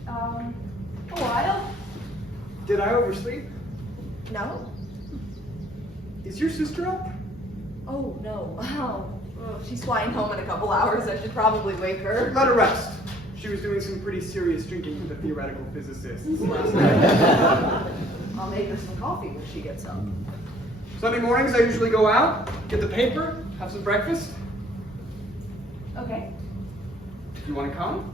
A while. Did I oversleep? No? Is your sister up? Oh, no. Oh, she's flying home in a couple hours. I should probably wake her. Let her rest. She was doing some pretty serious drinking with the theoretical physicists last night. I'll make her some coffee when she gets up. Sunday mornings I usually go out, get the paper, have some breakfast. Okay. You want to come?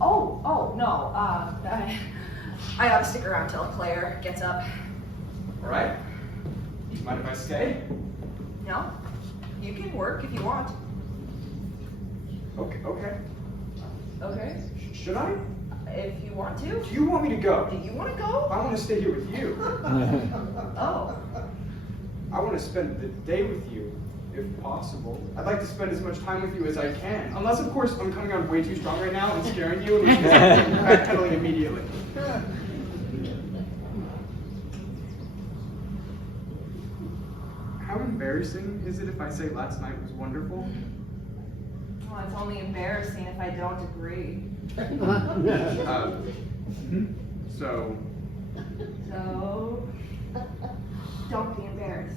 Oh, no. I ought to stick around till Claire gets up. All right. Mind if I stay? No? You can work if you want. Okay. Okay. Should I? If you want to. Do you want me to go? Do you want to go? I want to stay here with you. Oh. I want to spend the day with you, if possible. I'd like to spend as much time with you as I can. Unless, of course, I'm coming on way too strong right now and scaring you, and we can backpedaling immediately. How embarrassing is it if I say last night was wonderful? Well, it's only embarrassing if I don't agree. So, So, don't be embarrassed.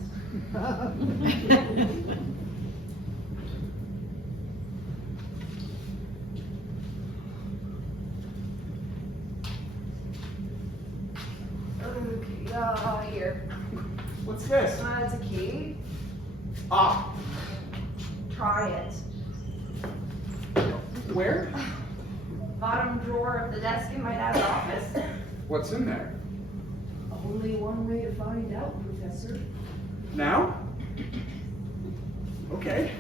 Okay, here. what's this? It's a key. Ah, Try it. where? Bottom drawer of the desk in my dad's office. What's in there? Only one way to find out, Professor. Now? Okay.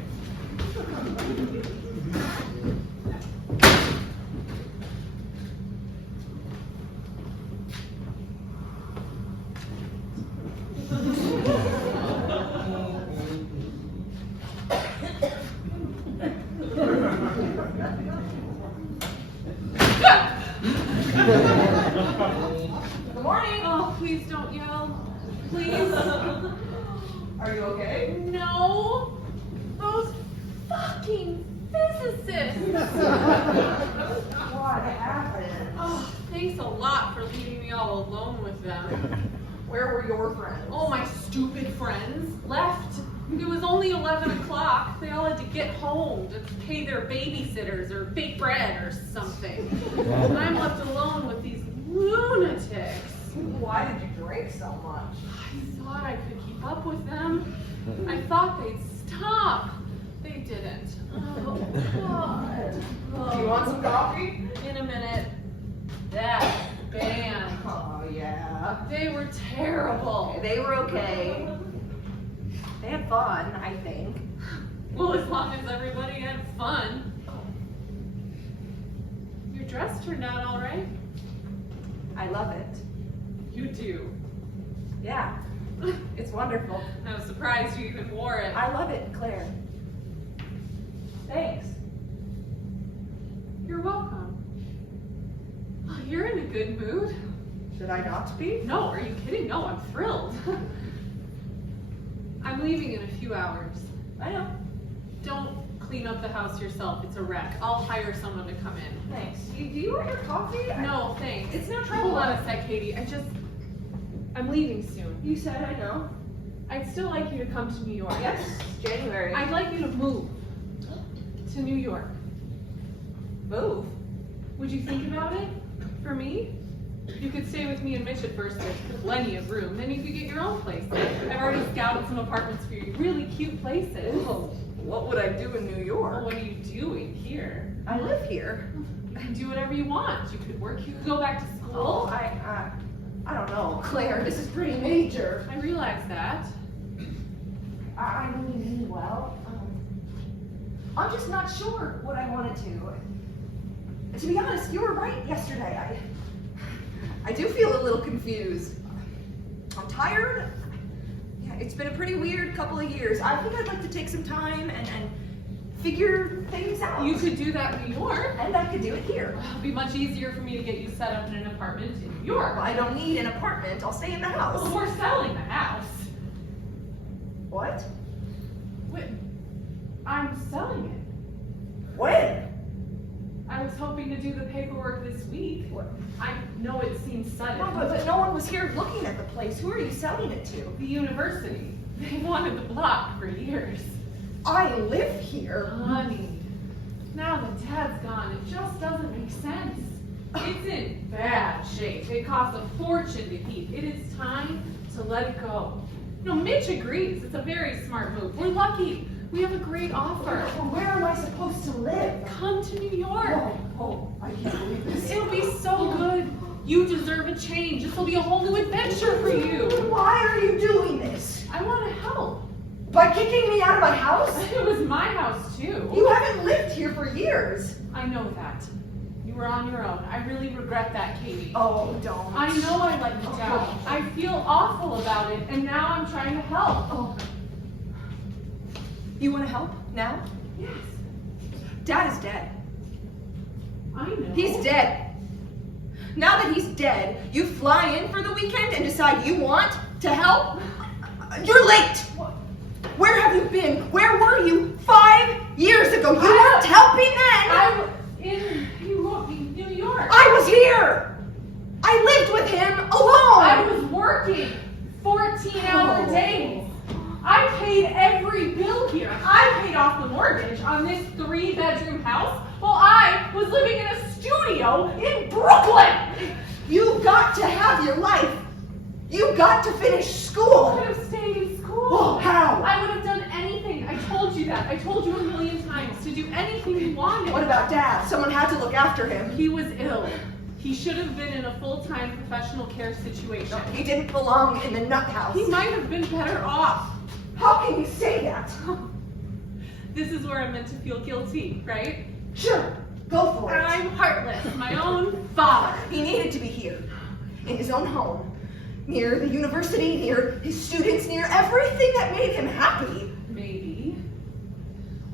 Good morning. Oh, please don't yell. Please. Are you okay? No. Those fucking physicists. What happened? Oh, thanks a lot for leaving me all alone with them. Where were your friends? Oh, my stupid friends left. It was only 11 o'clock. They all had to get home to pay their babysitters or bake bread or something. And I'm left alone with these lunatics. Why did you drink so much? I thought I could keep up with them. I thought they'd stop. They didn't. Oh, God. Do you want some coffee? In a minute. That band. Oh, yeah. They were terrible. They were okay. They had fun, I think. Well, as long as everybody had fun. Your dress turned out all right. I love it. You do. Yeah. It's wonderful. I was surprised you even wore it. I love it, Claire. Thanks. You're welcome. Oh, you're in a good mood. Should I not be? No, are you kidding? No, I'm thrilled. I'm leaving in a few hours. I know. Don't clean up the house yourself. It's a wreck. I'll hire someone to come in. Thanks. Do you want your coffee? No, thanks. It's no trouble. Hold on a sec, Katie. I'm leaving soon. You said I know. I'd still like you to come to New York. Yes, January. I'd like you to move to New York. Move. Would you think about it? For me? You could stay with me and Mitch at first. There's plenty of room. Then you could get your own place. I've already scouted some apartments for you. Really cute places. Oh, what would I do in New Well, York? what are you doing here? I live here. You can do whatever you want. You could work. You could go back to Oh, school. I don't know, Claire. This is pretty major. I realize that. I know you mean well. I'm just not sure what I want to do. To be honest, you were right yesterday. I do feel a little confused. I'm tired. Yeah, it's been a pretty weird couple of years. I think I'd like to take some time and figure things out. You could do that in New York. And I could do it here. It'd be much easier for me to get you set up in an apartment in New York. I don't need an apartment. I'll stay in the house. Well, we're selling the house. What? Wait, I'm selling it. When? I was hoping to do the paperwork this week. I know it seems sudden. No, but no one was here looking at the place. Who are you selling it to? The university. They wanted the block for years. I live here. Honey, now that Ted's gone, it just doesn't make sense. It's in bad shape. It costs a fortune to keep. It is time to let it go. No, Mitch agrees. It's a very smart move. We're lucky. We have a great offer. Well, where am I supposed to live? Come to New York. Oh, I can't believe this. It'll be so good. You deserve a change. This will be a whole new adventure for you. Why are you doing this? I want to help. By kicking me out of my house? It was my house too. You haven't lived here for years. I know that. You were on your own. I really regret that, Katie. Oh, don't. I know I let you down. I feel awful about it, and now I'm trying to help. Oh. You want to help now? Yes, Dad is dead. I know. He's dead. Now that he's dead, you fly in for the weekend and decide you want to help? You're late. What? Where have you been? Where were you 5 years ago? You weren't helping then. I was in New York. I was here. I lived with him alone. I was working 14-hour days. I paid every bill here. I paid off the mortgage on this 3-bedroom house while I was living in a studio in Brooklyn. You got to have your life. You got to finish I school. could have stayed in school. Oh, how? I would have done anything. I told you that. I told you a million times to do anything you wanted. What about Dad? Someone had to look after him. He was ill. He should have been in a full-time professional care situation. He didn't belong in the nut house. He might have been better off. How can you say that? This is where I'm meant to feel guilty, right? Sure, go for it. I'm heartless, my own father. He needed to be here, in his own home, near the university, near his students, near everything that made him happy. Maybe.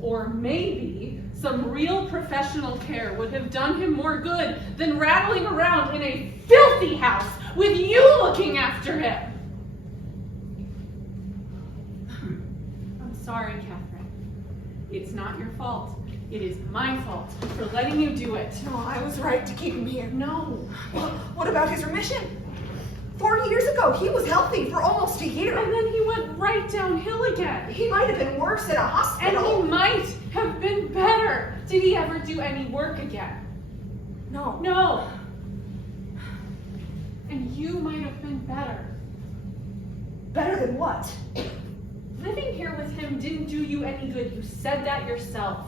Or maybe some real professional care would have done him more good than rattling around in a filthy house with you looking after him. I'm sorry, Catherine. It's not your fault. It is my fault for letting you do it. No, I was right to keep him here. No. Well, what about his remission? 40 years ago, he was healthy for almost a year. And then he went right downhill again. He might have been worse in a And hospital. he might have been better. Did he ever do any work again? No. No. And you might have been better. Better than what? Living here with him didn't do you any good. You said that yourself.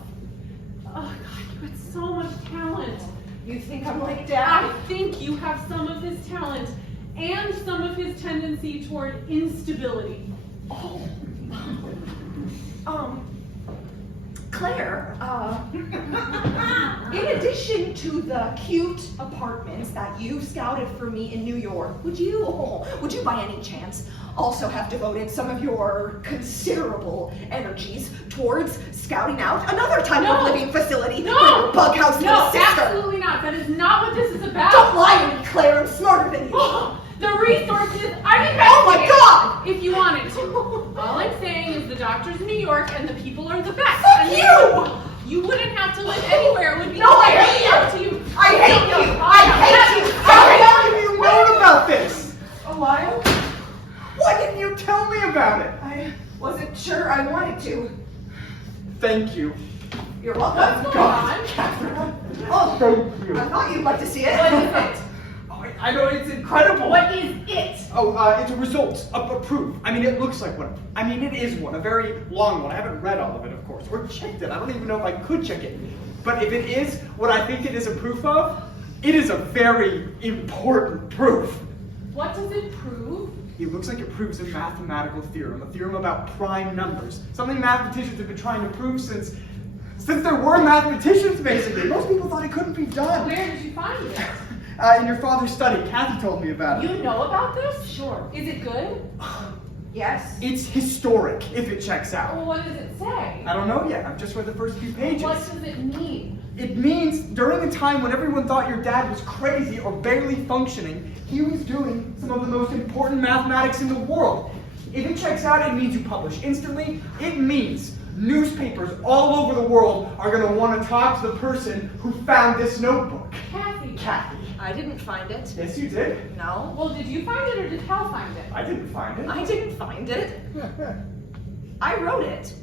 Oh God, you had so much talent. You think I'm like I Dad? think you have some of his talent and some of his tendency toward instability. Oh. Claire, in addition to the cute apartments that you scouted for me in New York, would you by any chance also have devoted some of your considerable energies towards scouting out another type No. of living facility No. for your bug house No, little sister? absolutely not. That is not what this is about. Don't lie to me, Claire. I'm smarter than you. The resources, I'm investing Oh my it God! if you wanted to. All I'm saying is the doctors in New York and the people are the best. Fuck And you! You wouldn't have to live anywhere. It would be No, I hate you. up to you. I hate No, you! no, I hate you! How long have you known about this? A while? Why didn't you tell me about it? I wasn't sure I wanted to. Thank you. You're welcome. What's going God. on? Catherine. Oh, thank you. I thought you'd like to see it. What is it? Oh, I know, it's incredible. What is it? Oh, it's a result of a proof. I mean, it looks like one. I mean, it is one, a very long one. I haven't read all of it, of course, or checked it. I don't even know if I could check it. But if it is what I think it is a proof of, it is a very important proof. What does it prove? It looks like it proves a mathematical theorem, a theorem about prime numbers. Something mathematicians have been trying to prove since there were mathematicians, basically. Most people thought it couldn't be done. Where did you find it? In your father's study, Kathy told me about it. You know about this? Sure. Is it good? Yes. It's historic, if it checks out. Well, what does it say? I don't know yet. I've just read the first few pages. What does it mean? It means during a time when everyone thought your dad was crazy or barely functioning, he was doing some of the most important mathematics in the world. If it checks out, it means you publish instantly. It means newspapers all over the world are going to want to talk to the person who found this notebook. Kathy. Kathy. I didn't find it. Yes, you did. No, Well, did you find it or did Hal find it? I didn't find it. I didn't find it. I wrote it.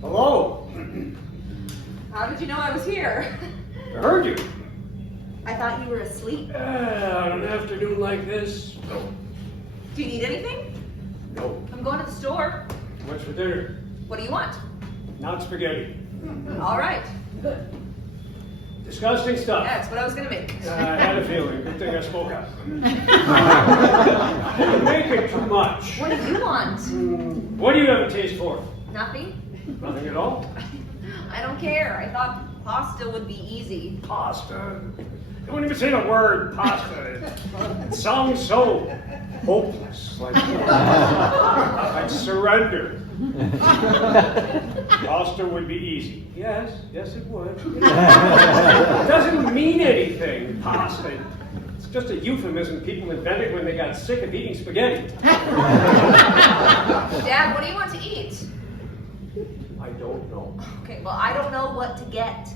Hello. How did you know I was here? I heard you. I thought you were asleep. On an afternoon like this. No. Do you need anything? No. I'm going to the store. What's for dinner? What do you want? Not spaghetti. All right. Disgusting stuff. That's what I was gonna make. I had a feeling. Good thing I spoke up. You make it too much. What do you want? What do you have a taste for? Nothing? Nothing at all? I don't care. I thought pasta would be easy. Pasta. Don't even say the word pasta. It sounds so hopeless. Like surrender. Pasta would be easy. Yes, it would. It doesn't mean anything, pasta. It's just a euphemism people invented when they got sick of eating spaghetti. Dad, what do you want to eat? I don't know. Okay, well, I don't know what to get.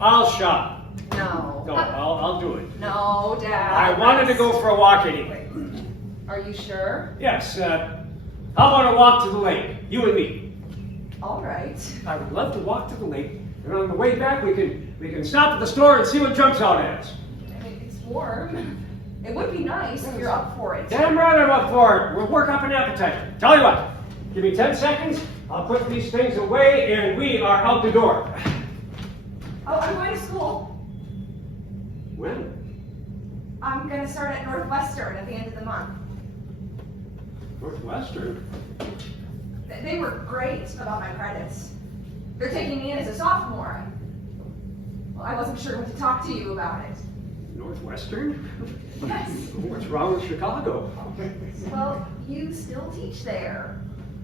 I'll shop. No. No, I'll do it. No, Dad. I wanted to go for a walk anyway. Are you sure? Yes, how about a walk to the lake? You and me. All right. I would love to walk to the lake, and on the way back we can stop at the store and see what jumps out at us. I mean, it's warm. It would be nice if you're up for it. Damn right I'm up for it. We'll work up an appetite. Tell you what, give me 10 seconds, I'll put these things away, and we are out the door. Oh, I'm going to school. When? I'm going to start at Northwestern at the end of the month. Northwestern? They were great about my credits. They're taking me in as a sophomore. Well, I wasn't sure what to talk to you about it. Northwestern? Yes. What's wrong with Chicago? Well, you still teach there.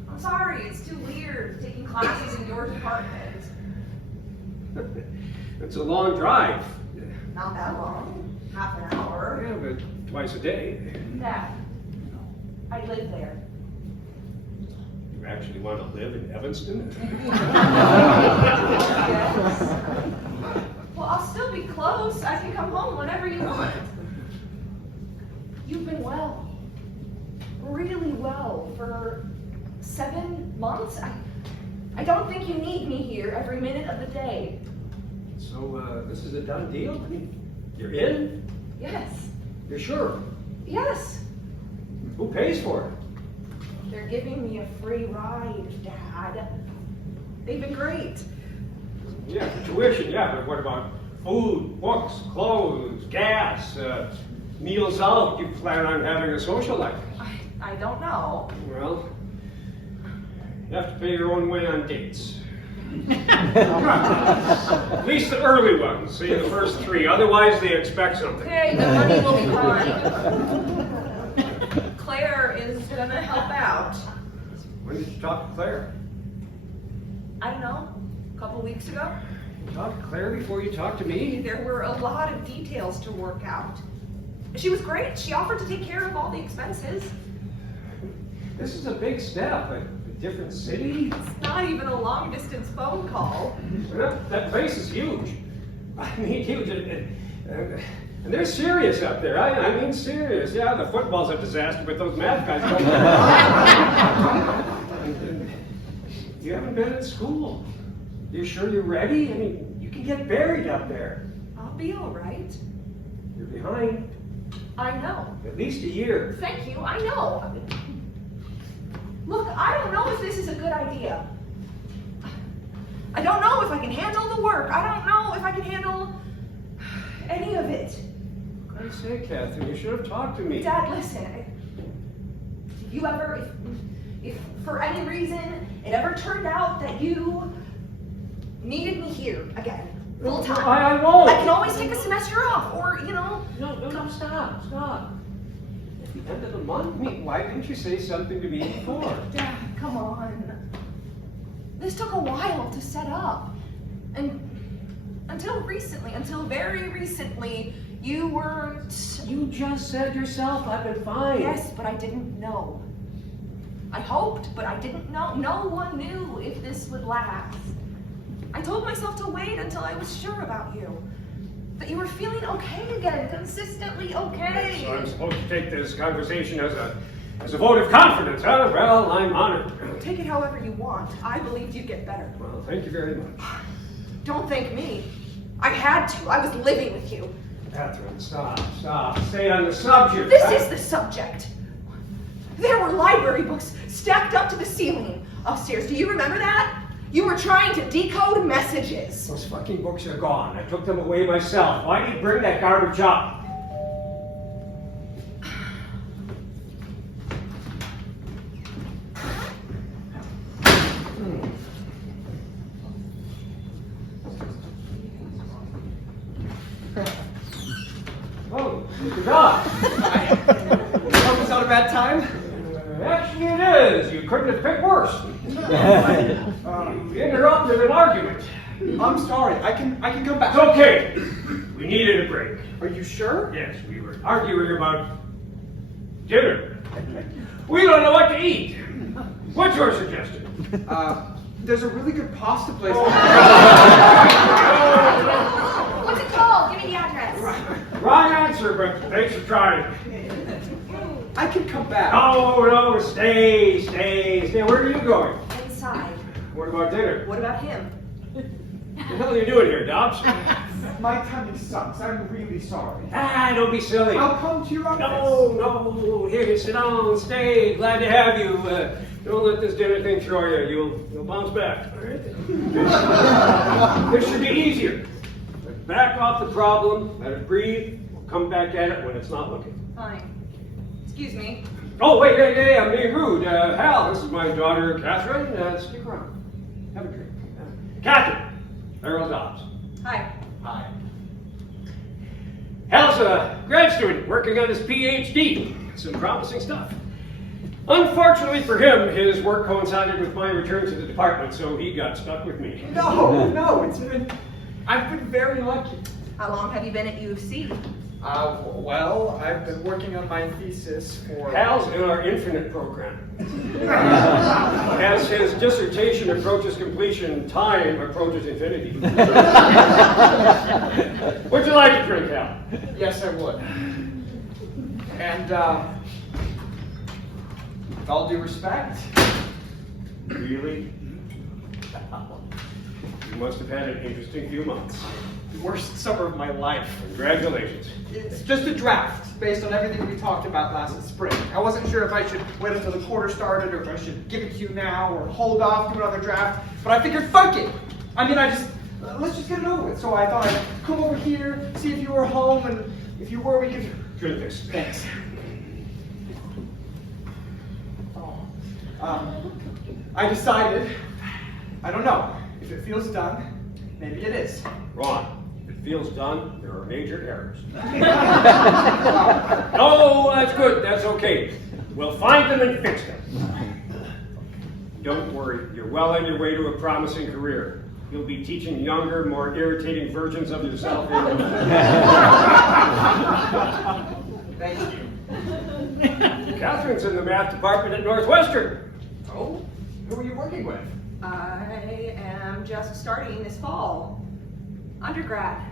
I'm sorry, it's too weird taking classes in your department. It's a long drive. Not that long. Half an hour. Yeah, but twice a day. Dad, I live there. You actually want to live in Evanston? Yes. Well, I'll still be close. I can come home whenever you want. You've been well. Really well for 7 months. I don't think you need me here every minute of the day. So, this is a done deal? I mean, you're in? Yes. You're sure? Yes. Who pays for it? They're giving me a free ride, Dad. They've been great. Yeah, tuition, yeah, but what about food, books, clothes, gas, meals out? You plan on having a social life? I don't know. Well, you have to pay your own way on dates. At least the early ones, see, the first 3. Otherwise, they expect something. Okay, the money will be fine. Claire is gonna help out. When did you talk to Claire? I don't know, a couple weeks ago. You talked to Claire before you talked to me? There were a lot of details to work out. She was great. She offered to take care of all the expenses. This is a big step. A different city? It's not even a long distance phone call. That place is huge. I mean, huge. And they're serious up there. I mean, serious. Yeah, the football's a disaster, but those math guys don't. You haven't been in school. You sure you're ready? I mean, you can get buried up there. I'll be all right. You're behind I know. at least a year. Thank you, I know. Look, I don't know if this is a good idea. I don't know if I can handle the work. I don't know if I can handle any of it. I say, Catherine, you should have talked to me. Dad, listen. If you ever, if for any reason it ever turned out that you needed me here again, full time. I won't. I can always take a semester off, or, you know. No, stop. At the end of the month? Why didn't you say something to me before? Dad, come on. This took a while to set up. And until very recently, you weren't. You just said yourself I've been fine. Yes, but I didn't know. I hoped, but I didn't know. No one knew if this would last. I told myself to wait until I was sure about you. That you were feeling okay again, consistently okay. So I'm supposed to take this conversation as a vote of confidence, huh? Well, I'm honored. Take it however you want. I believed you'd get better. Well, thank you very much. Don't thank me. I had to. I was living with you. Catherine, stop. Stay on the subject. This is the subject. There were library books stacked up to the ceiling upstairs. Do you remember that? You were trying to decode messages. Those fucking books are gone. I took them away myself. Why did you bring that garbage up? Oh, Mr. Dodd. Hope it's not a bad time. Actually, it is. You couldn't have picked worse. You interrupted an argument. I'm sorry. I can come back. It's okay. We needed a break. Are you sure? Yes, we were arguing about dinner. We don't know what to eat. What's your suggestion? There's a really good pasta place. What's it called? Give me the address. Wrong answer, but thanks for trying. I can come back. No, stay. Where are you going? Inside. What about dinner? What about him? What the hell are you doing here, Dobbs? My tummy sucks. I'm really sorry. Don't be silly. I'll come to your office. No. Here, sit down, stay. Glad to have you. Don't let this dinner thing throw you. You'll bounce back. All right? This should be easier. Back off the problem. Let it breathe. We'll come back at it when it's not looking. Fine. Excuse me. Oh, wait, hey, I'm being rude. Hal, this is my daughter, Catherine. Stick around. Have a drink. Catherine, Earl Dobbs. Hi. Hi. Hal's a grad student working on his PhD. Some promising stuff. Unfortunately for him, his work coincided with my return to the department, so he got stuck with me. No, I've been very lucky. How long have you been at U of C? Well, I've been working on my thesis for... Hal's in our infinite program. As his dissertation approaches completion, time approaches infinity. Would you like a drink, Hal? Yes, I would. And, with all due respect... Really? You must have had an interesting few months. Worst summer of my life. Congratulations. It's just a draft based on everything we talked about last spring. I wasn't sure if I should wait until the quarter started or if I should give it to you now or hold off, do another draft. But I figured, fuck it. Let's just get it over with. So I thought I'd come over here, see if you were home, and if you were, we could... Drink this. Thanks. I decided, I don't know, if it feels done, maybe it is. Ron, if it feels done, there are major errors. No, that's good. That's okay. We'll find them and fix them. Don't worry. You're well on your way to a promising career. You'll be teaching younger, more irritating versions of yourself. Thank you. Catherine's in the math department at Northwestern. Oh, who are you working with? I am just starting this fall. Undergrad.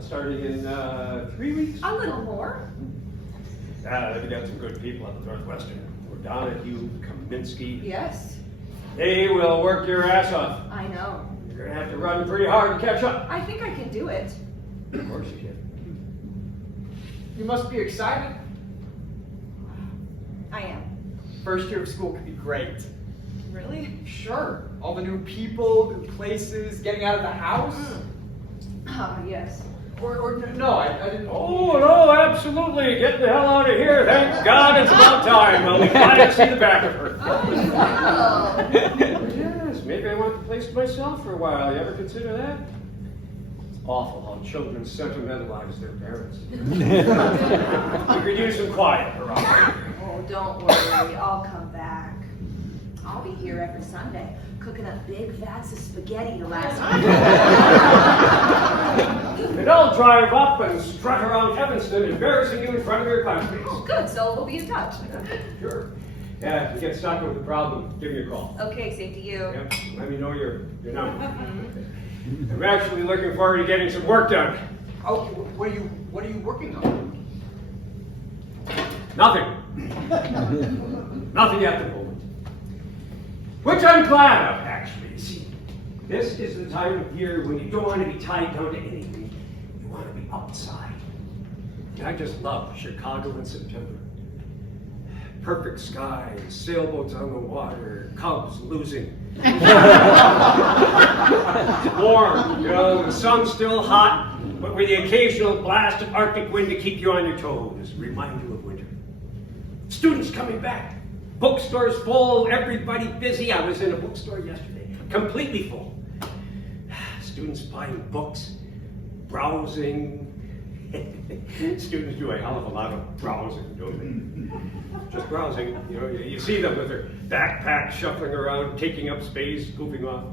Starting in 3 weeks. A little more. They've got some good people at Northwestern. O'Donoghue, Kaminsky. Yes, They will work your ass off. I know. You're going to have to run pretty hard to catch up. I think I can do it. Of course you can. You must be excited. I am. First year of school could be great. Really? Sure. All the new people, new places, getting out of the house. Yes. Or no, I didn't. Oh, no, absolutely. Get the hell out of here. Thank God it's about time. I'll be glad to see the back of her. Oh, wow. Yes, maybe I want the place to myself for a while. You ever consider that? It's awful how children sentimentalize their parents. You could use some quiet around here. Oh, don't worry, I'll come back. I'll be here every Sunday, cooking up big vats of spaghetti to last me. And I'll drive up and strut around Evanston, embarrassing you in front of your classmates. Oh, good, so we'll be in touch. Sure. Yeah, if you get stuck with a problem, give me a call. Okay, same to you. Yep, let me know your number. I'm actually looking forward to getting some work done. Oh, what are you working on? Nothing. Nothing at the moment. Which I'm glad of, actually. See, this is the time of year when you don't want to be tied down to anything. You want to be outside. And I just love Chicago in September. Perfect skies, sailboats on the water, Cubs losing. Warm, you know, the sun's still hot, but with the occasional blast of Arctic wind to keep you on your toes, remind you of winter. Students coming back, bookstores full, everybody busy. I was in a bookstore yesterday, completely full. Students buying books, browsing. Students do a hell of a lot of browsing, don't they? Just browsing. You know, you see them with their backpacks shuffling around, taking up space, goofing off.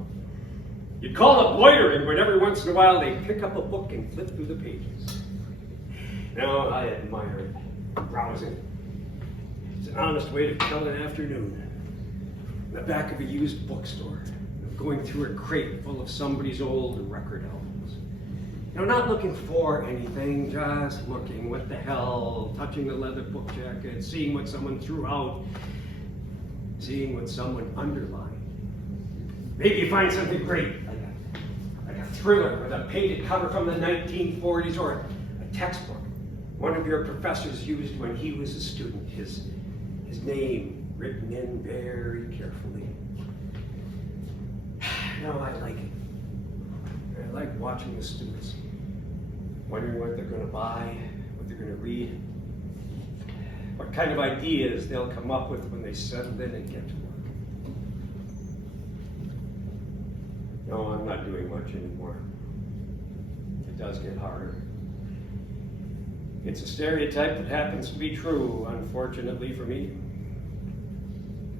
You'd call it loitering, but every once in a while they pick up a book and flip through the pages. Now, I admire it. Browsing. It's an honest way to kill an afternoon. In the back of a used bookstore, going through a crate full of somebody's old record albums. You know, not looking for anything, just looking, what the hell, touching the leather book jacket, seeing what someone threw out, seeing what someone underlined. Maybe you find something great, like a thriller with a painted cover from the 1940s, or a textbook one of your professors used when he was a student, his name written in very carefully. No, I like it. I like watching the students, wondering what they're going to buy, what they're going to read, what kind of ideas they'll come up with when they settle in and get to work. No, I'm not doing much anymore. It does get harder. It's a stereotype that happens to be true, unfortunately for me,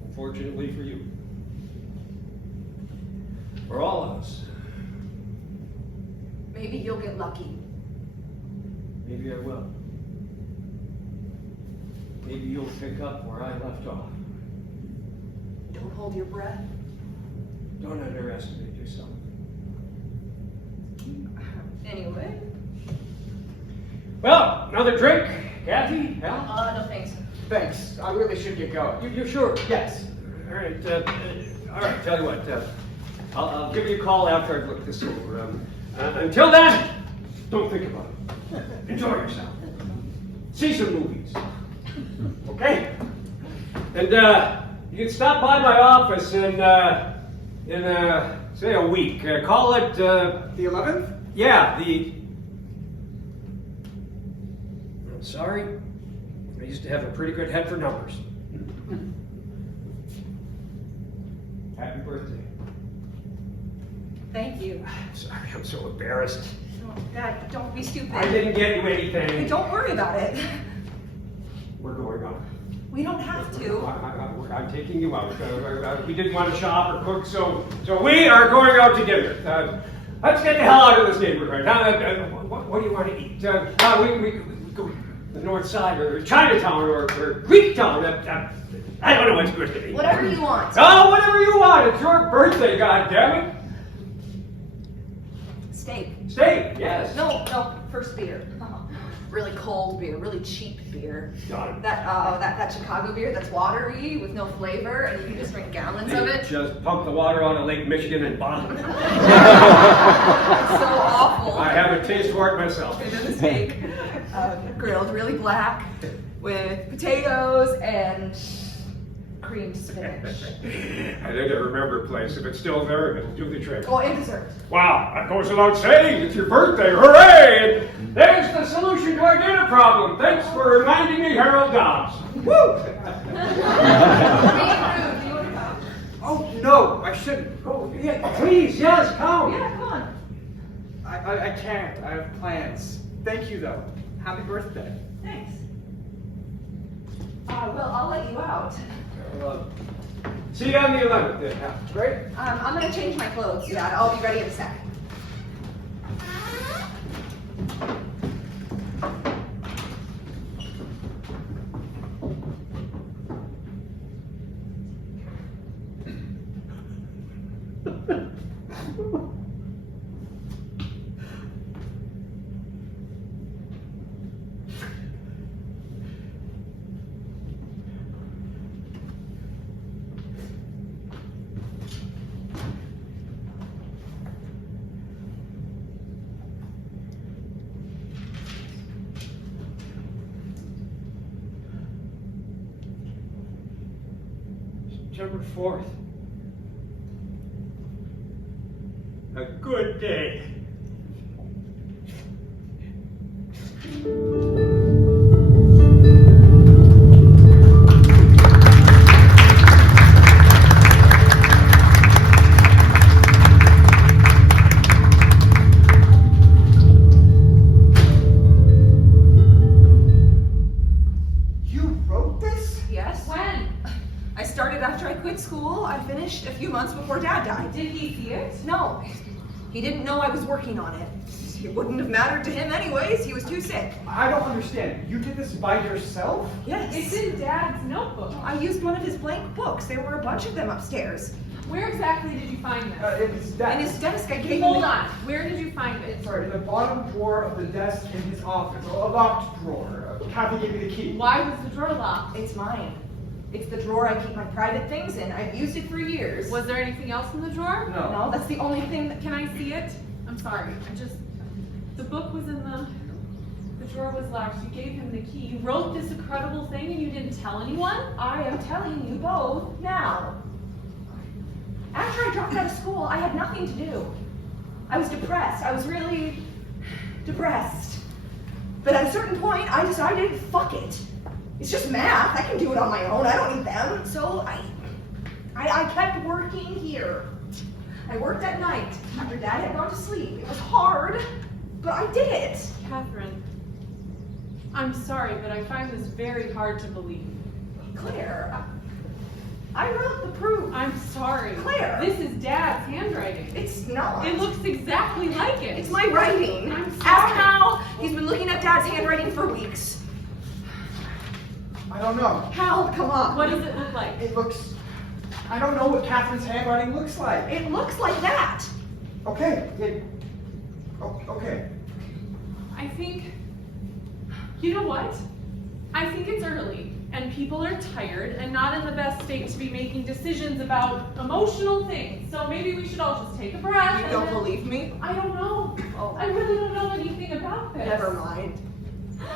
unfortunately for you, for all of us. Maybe you'll get lucky. Maybe I will. Maybe you'll pick up where I left off. Don't hold your breath. Don't underestimate yourself. Anyway. Well, another drink, Kathy? Al? No thanks. Thanks. I really should get going. You're sure? Yes. All right. All right. Tell you what. I'll give you a call after I've looked this over. Until then, don't think about it. Enjoy yourself. See some movies. Okay? And you can stop by my office in say a week. Call it The 11th? yeah, I'm sorry. I used to have a pretty good head for numbers. Happy birthday. Thank you. Sorry, I'm so embarrassed. Oh, Dad, don't be stupid. I didn't get you Hey, anything. don't worry about it. We're going on. We don't have to. I'm taking you out. We didn't want to shop or cook, so we are going out to dinner. Let's get the hell out of this neighborhood. What do you want to eat? We go to the north side, or Chinatown, or Greektown. I don't know what's good to eat. Whatever you want. Oh, whatever you want. It's your birthday, goddammit. Steak. Steak, yes. No, first beer. Really cold beer, really cheap beer. Got it. That Chicago beer that's watery with no flavor, and you can just drink gallons of They it. just pump the water out of Lake Michigan and bottle it. It's so awful. I have a taste for it myself. And then the steak, grilled really black with potatoes and creamed spinach. I think I remember a place. If it's still there, it'll do the trick. Oh, and dessert. Wow, that goes without saying. It's your birthday. Hooray! And there's the solution to our dinner problem. Thanks for reminding me, Harold Dobbs. Woo! Being rude, do you want to come? Oh, no, I shouldn't. Oh, yeah, please, yes, come. Yeah, come on. I can't. I have plans. Thank you, though. Happy birthday. Thanks. Well, I'll let you out. See you on the 11th then, huh? Great. I'm gonna change my clothes. Yeah, I'll be ready in a sec. September 4th. A good day. You wrote this? Yes? When? I started after I quit school. I finished a few months before Dad died. Did he see it? No, he didn't know I was working on it. It wouldn't have mattered to him anyways. He was too sick. I don't understand. You did this by yourself? Yes. It's in Dad's notebook. I used one of his blank books. There were a bunch of them upstairs. Where exactly did you find this? It was In that. his desk, I gave Hold him. on. Where did you find it? Sorry, in the bottom drawer of the desk in his office, a locked drawer. Kathy gave me the key. Why was the drawer locked? It's mine. It's the drawer I keep my private things in. I've used it for years. Was there anything else in the drawer? No. No, that's the only thing that Can I see it? I'm sorry. The book was in the drawer was locked. You gave him the key. You wrote this incredible thing and you didn't tell anyone? I am telling you both now. After I dropped out of school, I had nothing to do. I was depressed. I was really depressed. But at a certain point, I decided, fuck it. It's just math. I can do it on my own. I don't need them. So I kept working here. I worked at night after Dad had gone to sleep. It was hard, but I did it. Catherine, I'm sorry, but I find this very hard to believe. Claire, I wrote the proof. I'm sorry. Claire. This is Dad's handwriting. It's not. It looks exactly like it. It's my writing. I'm Ask sorry. Hal. He's been looking at Dad's handwriting for weeks. I don't know. Hal, come on. What does it look like? It looks. I don't know what Catherine's handwriting looks like. It looks like that. Okay. Okay. I think, you know what? I think it's early and people are tired and not in the best state to be making decisions about emotional things. So maybe we should all just take a breath. You and don't then- believe me? I don't know. Oh. I really don't know anything about this. Never mind.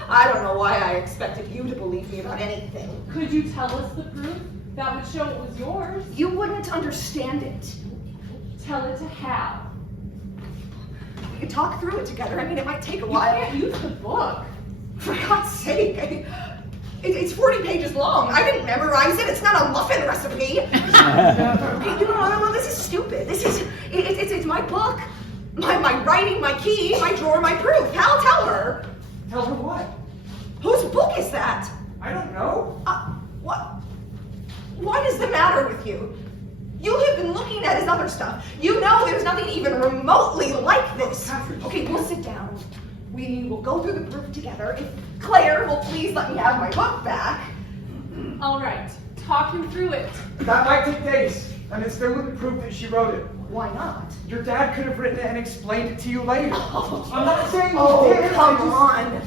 I don't know why I expected you to believe me about anything. Could you tell us the proof? That would show it was yours. You wouldn't understand it. Tell it to Hal. We could talk through it together. I mean, it might take a You while. can't use the book. For God's sake. It's 40 pages long. I didn't memorize it. It's not a muffin recipe. No, this is stupid. It's my book. My writing, my key, my drawer, my proof. Hal, tell her. Tell her what? Whose book is that? I don't know. What? What is the matter with you? You have been looking at his other stuff. You know there's nothing even remotely like this. Catherine. Okay, we'll sit down. We will go through the proof together. If Claire will please let me have my book back. All right, talk him through it. That might take days, and it still wouldn't prove that she wrote it. Why not? Your dad could have written it and explained it to you later. I'm not saying Oh, he did. come I just- on.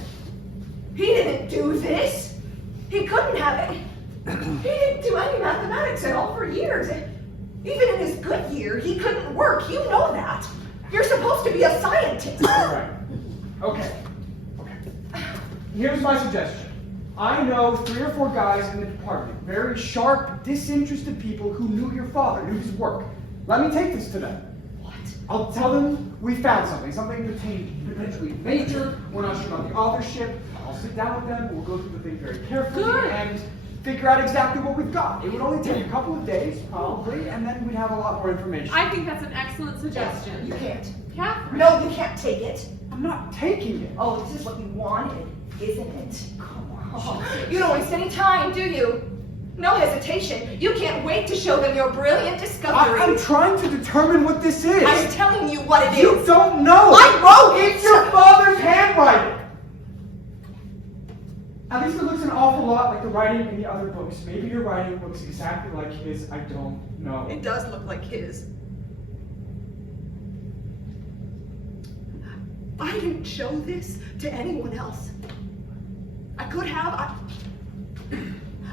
He didn't do this. He couldn't have it. He didn't do any mathematics at all for years. Even in his good year, he couldn't work. You know that. You're supposed to be a scientist. All right. Okay. Here's my suggestion. I know 3 or 4 guys in the department, very sharp, disinterested people who knew your father, knew his work. Let me take this to them. What? I'll tell them we found something potentially major. We're not sure about the authorship. I'll sit down with them. We'll go through the thing very carefully. Good. And figure out exactly what we've got. It would only take a couple of days, probably, and then we'd have a lot more information. I think that's an excellent suggestion. You can't. Catherine. No, you can't take it. I'm not taking it. Oh, this is what you wanted, isn't it? Come on. Oh, you don't waste any time, do you? No hesitation. You can't wait to show them your brilliant discovery. I'm trying to determine what this is. I'm telling you what it You is. don't know. I wrote it. It's your father's handwriting. At least it looks an awful lot like the writing in the other books. Maybe your writing looks exactly like his. I don't know. It does look like his. I didn't show this to anyone else. I could have.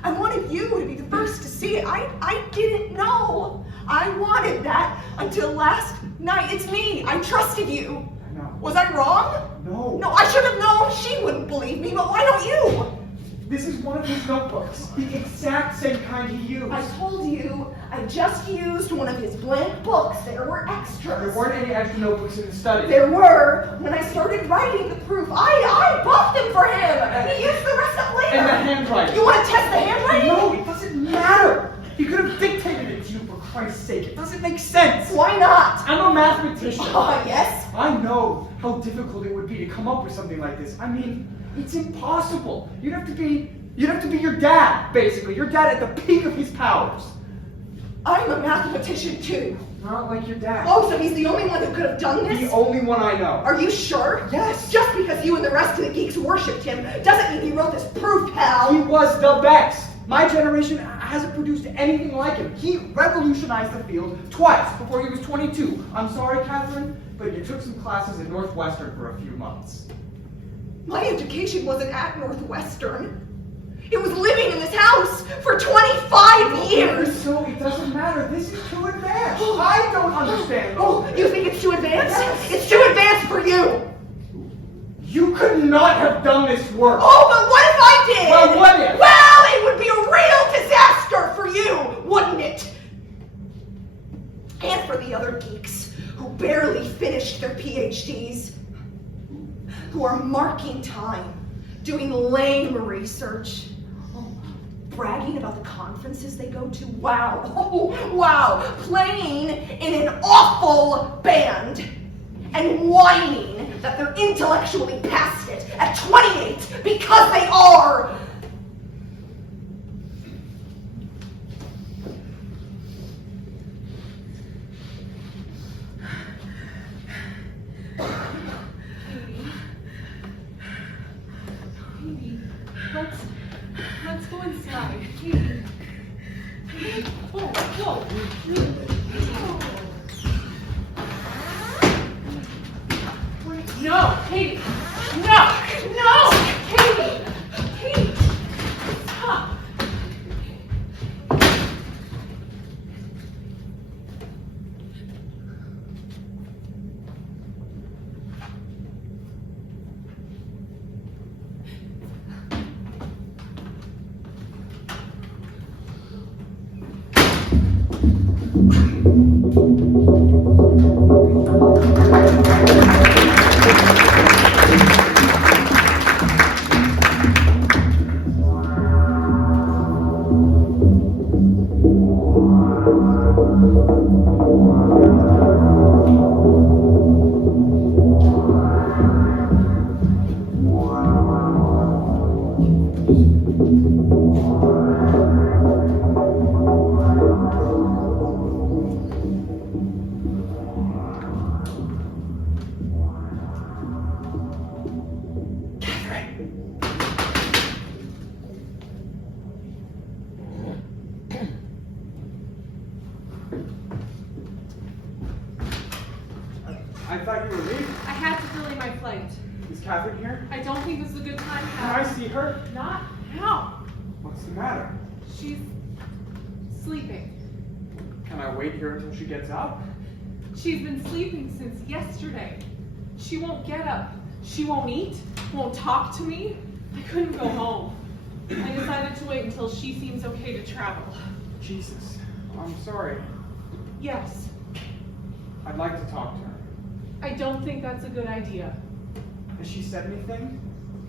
I wanted you to be the first to see it. I didn't know. I wanted that until last night. It's me. I trusted you. I know. Was I wrong? No. No, I should have known. She wouldn't believe me, but why don't you? This is one of his notebooks. The exact same kind he used. I told you, I just used one of his blank books. There were extras. There weren't any extra notebooks in the study. There were. When I started writing the proof, I bought them for him. He used the rest up later. And the handwriting. You want to test the handwriting? No, it doesn't matter. He could have dictated it to you, for Christ's sake. It doesn't make sense. Why not? I'm a mathematician. Yes? I know how difficult it would be to come up with something like this. I mean, it's impossible. You'd have to be your dad, basically. Your dad at the peak of his powers. I'm a mathematician too. Not like your dad. Oh, so he's the only one who could have done this? The only one I know. Are you sure? Yes. Just because you and the rest of the geeks worshipped him doesn't mean he wrote this proof, pal. He was the best. My generation hasn't produced anything like him. He revolutionized the field twice before he was 22. I'm sorry, Catherine, but you took some classes at Northwestern for a few months. My education wasn't at Northwestern. It was living in this house for 25 years. So it doesn't matter. This is too advanced. I don't understand. Oh, you think it's too advanced? Yes. It's too advanced for you. You could not have done this work. Oh, but what if I did? Well, what if? Well, it would be a real disaster for you, wouldn't it? And for the other geeks who barely finished their PhDs, who are marking time, doing lame research, bragging about the conferences they go to. Wow, oh, wow, playing in an awful band and whining that they're intellectually past it at 28 because they are. Katie, let's go inside. Katie. Whoa. No, Katie. No, Katie. Katie, stop. I thought you were leaving. I had to delay my flight. Is Catherine here? I don't think this is a good time. Can I see her? Not now. What's the matter? She's sleeping. Can I wait here until she gets up? She's been sleeping since yesterday. She won't get up. She won't eat, won't talk to me. I couldn't go home. I decided to wait until she seems okay to travel. Jesus. I'm sorry. Yes, I'd like to talk to her. I don't think that's a good idea. Has she said anything?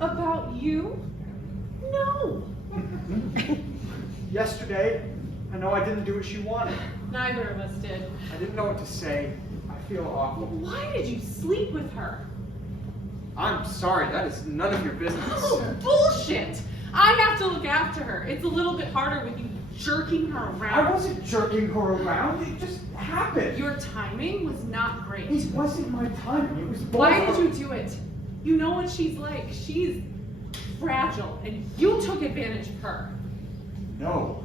About you? No. yesterday, I know I didn't do what she wanted. Neither of us did. I didn't know what to say. I feel awful. Why did you sleep with her? I'm sorry, that is none of your business. Oh, bullshit! I have to look after her. It's a little bit harder with you jerking her I around. wasn't jerking her around, it just happened. Your timing was not great. It wasn't my timing, it was both Why of- did you do it? You know what she's like. She's fragile, and you took advantage of her. No.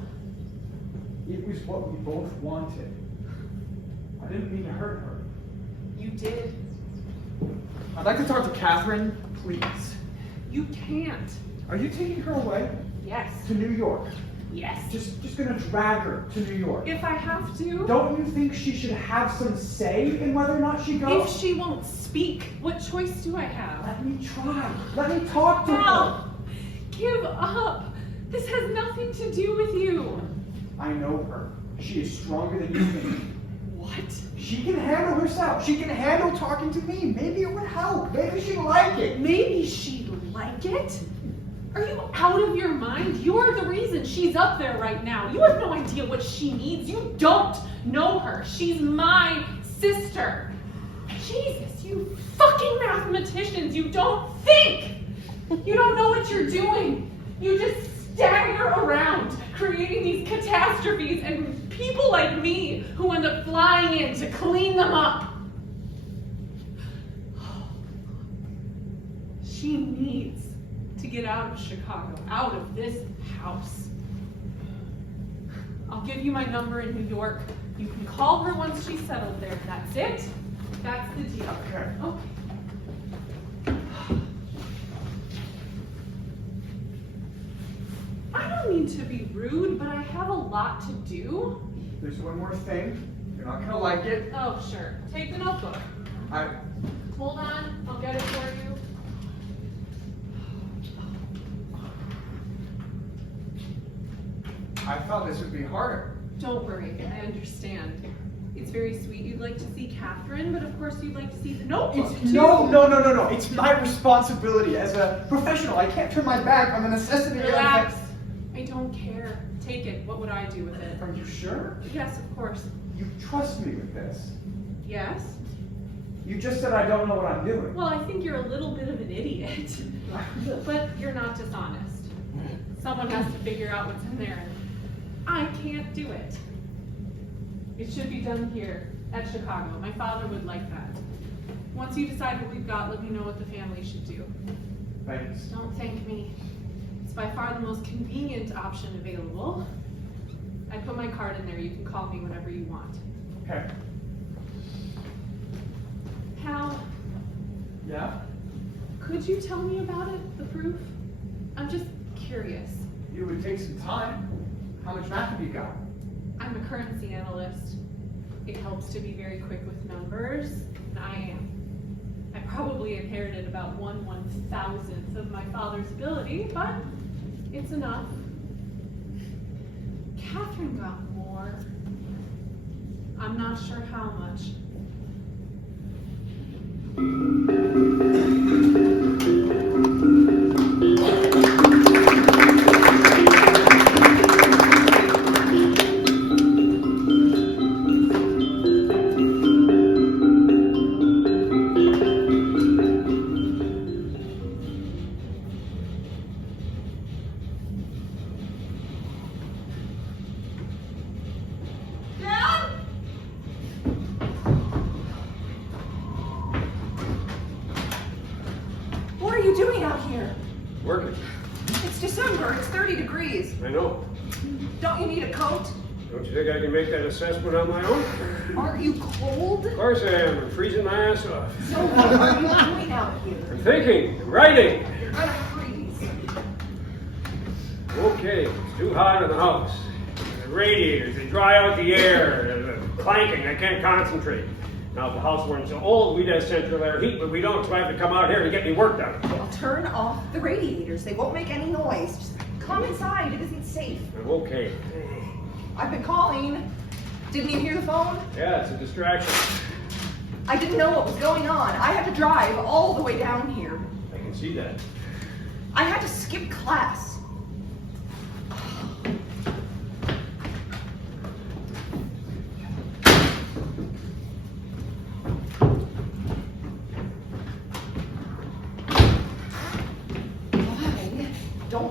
It was what we both wanted. I didn't mean to hurt her. You did. I'd like to talk to Catherine, please. You can't. Are you taking her away Yes. to New York? Yes. Just gonna drag her to New York. If I have to. Don't you think she should have some say in whether or not she If goes? she won't speak, what choice do I have? Let me try. Let me talk to her. Al, give up. This has nothing to do with you. I know her. She is stronger than you think. What? She can handle herself. She can handle talking to me. Maybe it would help. Maybe she'd like it. Maybe she'd like it? Are you out of your mind? You're the reason she's up there right now. You have no idea what she needs. You don't know her. She's my sister. Jesus, you fucking mathematicians. You don't think. You don't know what you're doing. You just stagger around, creating these catastrophes, and people like me who end up flying in to clean them up. She needs to get out of Chicago, out of this house. I'll give you my number in New York. You can call her once she's settled there. That's it. That's the deal. Okay. Okay. I don't mean to be rude, but I have a lot to do. There's one more thing. You're not gonna like it. Oh, sure. Take the notebook. Hold on. I'll get it for you. I thought this would be harder. Don't worry, I understand. It's very sweet you'd like to see Catherine, but of course you'd like to see the notebook It's too. no. It's my responsibility as a professional. I can't turn my back on the necessity Relax. of. I don't care. Take it. What would I do with it? Are you sure? Yes, of course. You trust me with this? Yes. You just said I don't know what I'm doing. Well, I think you're a little bit of an idiot, but you're not dishonest. Someone has to figure out what's in there, and I can't do it. It should be done here at Chicago. My father would like that. Once you decide what we've got, let me know what the family should do. Thanks. Don't thank me. It's by far the most convenient option available. I put my card in there. You can call me whenever you want. Okay. Hal, Yeah? could you tell me about it, the proof? I'm just curious. It would take some time. How much math have you got? I'm a currency analyst. It helps to be very quick with numbers, and I am. I probably inherited about 1/1000th of my father's ability, but it's enough. Catherine got more. I'm not sure how much. Dad? What are you doing out here? Working. It's December. It's 30 degrees. I know. Don't you need a coat? Don't you think I can make that assessment on my own? Aren't you cold? Of course I am. I'm freezing my ass off. So what are you doing out here? I'm thinking, I'm writing. You're gonna freeze. Okay, it's too hot in the house. The radiators, they dry out the air. The clanking, I can't concentrate. Now, if the house weren't so old, we'd have central air heat, but we don't, so I have to come out here and get me work done. Well, turn off the radiators. They won't make any noise. Just come inside. It isn't safe. Okay. I've been calling. Didn't you hear the phone? Yeah, it's a distraction. I didn't know what was going on. I had to drive all the way down here. I can see that. I had to skip class.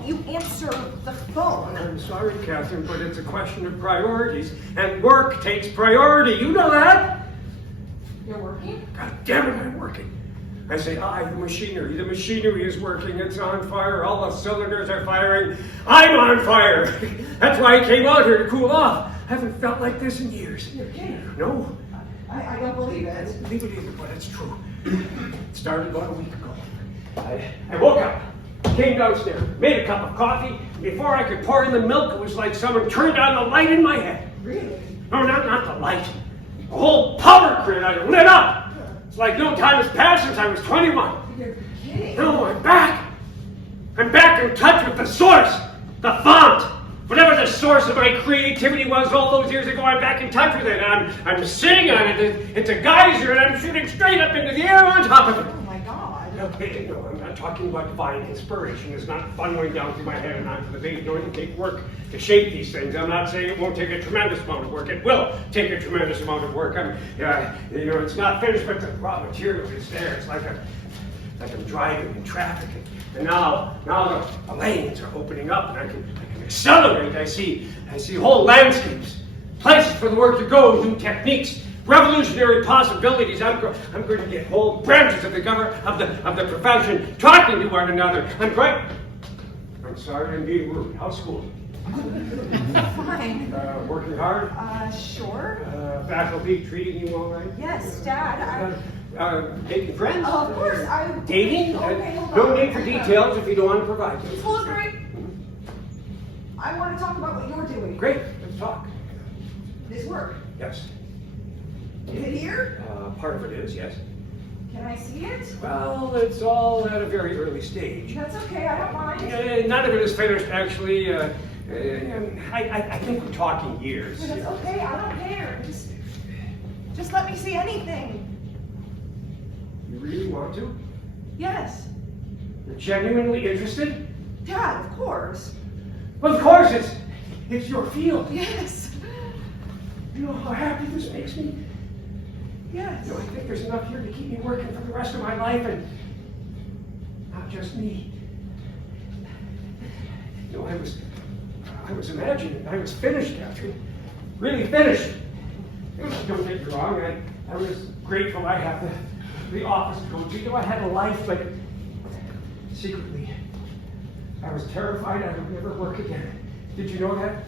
you answer the phone? I'm sorry, Catherine, but it's a question of priorities, and work takes priority. You know that? You're working? God damn it, I'm working. I say, the machinery. The machinery is working. It's on fire. All the cylinders are firing. I'm on fire. That's why I came out here to cool off. I haven't felt like this in years. You're kidding. No, I don't believe I it. don't believe it either, but it's true. It started about a week ago. I woke up, came downstairs, made a cup of coffee. Before I could pour in the milk, it was like someone turned on the light in my head. Really? No, not the light. The whole power grid I lit up. It's like no time has passed since I was 21. You're kidding. No, I'm back. I'm back in touch with the source, the font. Whatever the source of my creativity was all those years ago, I'm back in touch with it. I'm sitting on it. It's a geyser, and I'm shooting straight up into the air on top of it. Oh my God. Okay, no, I'm not talking about divine inspiration. It's not funneling down through my head and onto the page. No, it'll take work to shape these things. I'm not saying it won't take a tremendous amount of work. It will take a tremendous amount of work. It's not finished, but the raw material is there. It's like I'm driving in traffic, and now the lanes are opening up, and I can accelerate. I see whole landscapes, places for the work to go, new techniques, revolutionary possibilities. I'm going to get whole branches of the of the profession talking to one another. I'm sorry I'm being rude. How's school? Fine. Working hard? Sure. Faculty treating you all right? Yes, Dad. Making friends? Of course, Dating? Okay, hold No on. need for details if you don't want to provide them. Hold right. I want to talk about what you're doing. Great, let's talk. This work. Yes. Is it here? Part of it is, yes. Can I see it? Well, it's all at a very early stage. That's okay, I don't mind. None of it is finished, actually. I think we're talking years. That's okay, I don't care. Just let me see anything. You really want to? Yes. You're genuinely interested? Dad, of course. Well, of course, it's your field. Yes. You know how happy this makes me? Yes. You know, I think there's enough here to keep me working for the rest of my life, and not just me. You know, I was imagining I was finished, Catherine. Really finished. You know, don't get me wrong, I was grateful I had the office to go to. You know, I had a life, but secretly, I was terrified I would never work again. Did you know that?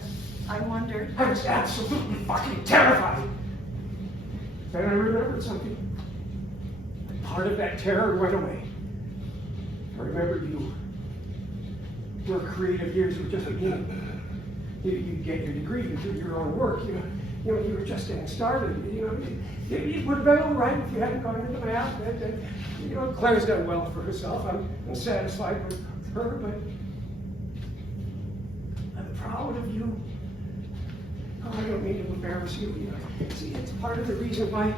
I wondered. I was absolutely fucking terrified. Then I remembered something. Part of that terror went away. I remembered you. Your creative years were just beginning. You get your degree, you do your own work. You know, you were just getting started. You know, it would have been all right if you hadn't gone into math. You know, Claire's done well for herself. I'm satisfied with her, but I'm proud of you. Oh, I don't mean to embarrass you. You know, see, it's part of the reason why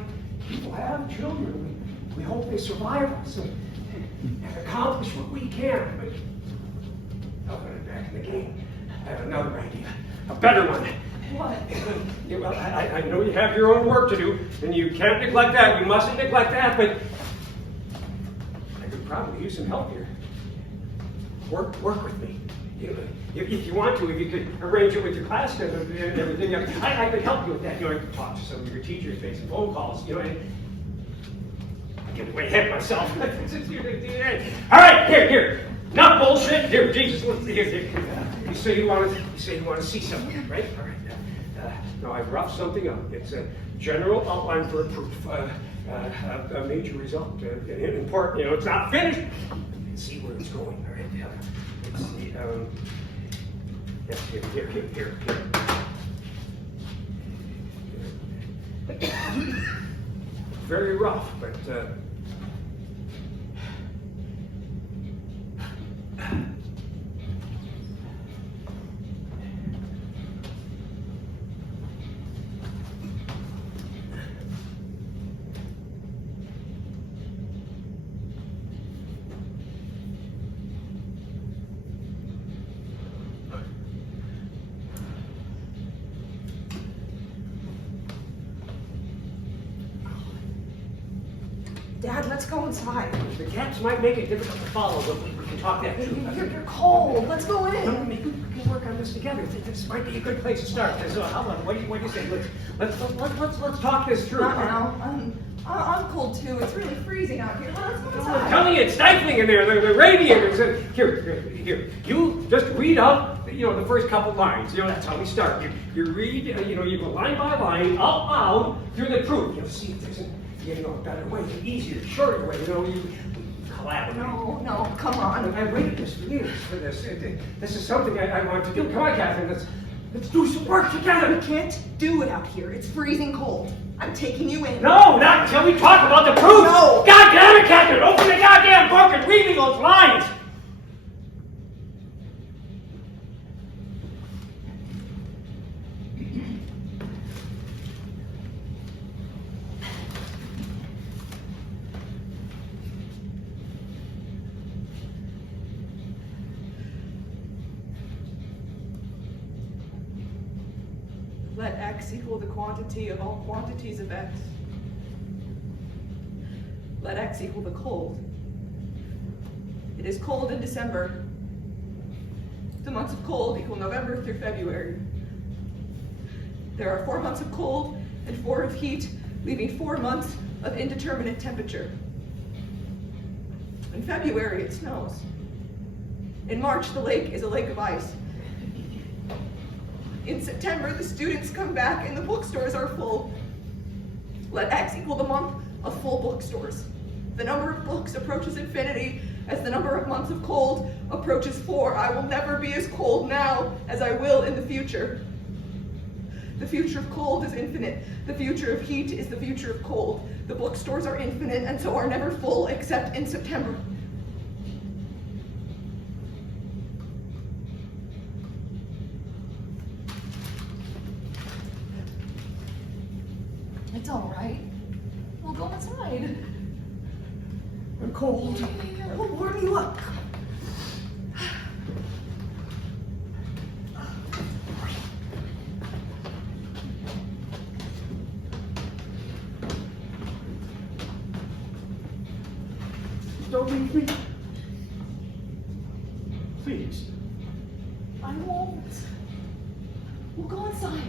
people have children. We hope they survive us and accomplish what we can. But now that I'm back in the game, I have another idea, a better one. What? Well, I know you have your own work to do, and you can't neglect that. You mustn't neglect that. But I could probably use some help here. Work with me. If you want to, if you could arrange it with your class and everything, I could help you with that. You know, I could talk to some of your teachers, make some phone calls. You know, and I get way ahead of myself. All right, here. Not bullshit. Here, Jesus. Here. You say you want to see something, right? All right. Now I've roughed something up. It's a general outline for a proof, a major result, important. You know, it's not finished. Let's see where it's going. All right. Let's see. Here. Very rough, but. Dad, let's go inside. The cats might make it difficult to follow, but can talk that through. You're cold. Let's go No, in. maybe we can work on this together. This might be a good place to start. So, how about, what do you say? Let's talk this through. Not now. I'm cold too. It's really freezing out here. Let's go I'm inside. telling you, it's stifling in there. The radiators. Here. You just read out, the first couple lines. That's how we start. You read, you go line by line, out loud, through the truth. You'll see if there's a better way, an easier, shorter way. You collaborate. No, come on. I waited this for years for this. This is something I want to do. Come on, Catherine. Let's do some work together. We can't do it out here. It's freezing cold. I'm taking you in. No, not until we talk about the proof. No. God damn it, Catherine! Open the goddamn book and read me those lines. Let x equal the quantity of all quantities of x. Let x equal the cold. It is cold in December. The months of cold equal November through February. There are 4 months of cold and 4 of heat, leaving 4 months of indeterminate temperature. In February, it snows. In March, the lake is a lake of ice. In September, the students come back and the bookstores are full. Let x equal the month of full bookstores. The number of books approaches infinity as the number of months of cold approaches 4. I will never be as cold now as I will in the future. The future of cold is infinite. The future of heat is the future of cold. The bookstores are infinite and so are never full except in September. It's all right. We'll go inside. I'm cold. We'll warm you up. Don't leave me. Please. I won't. We'll go inside.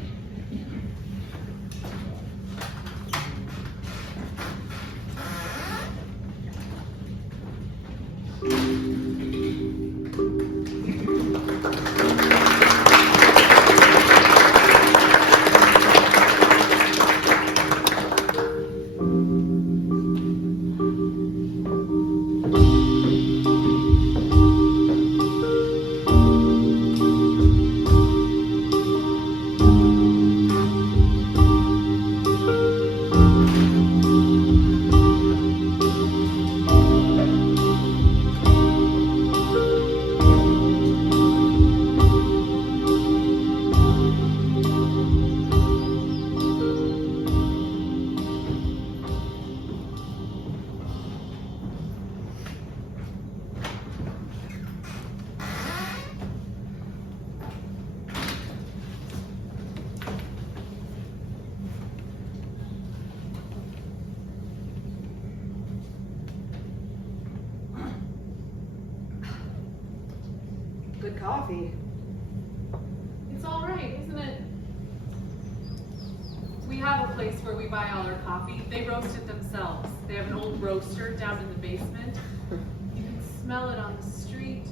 Good coffee. It's all right, isn't it? We have a place where we buy all our coffee. They roast it themselves. They have an old roaster down in the basement. You can smell it on the street.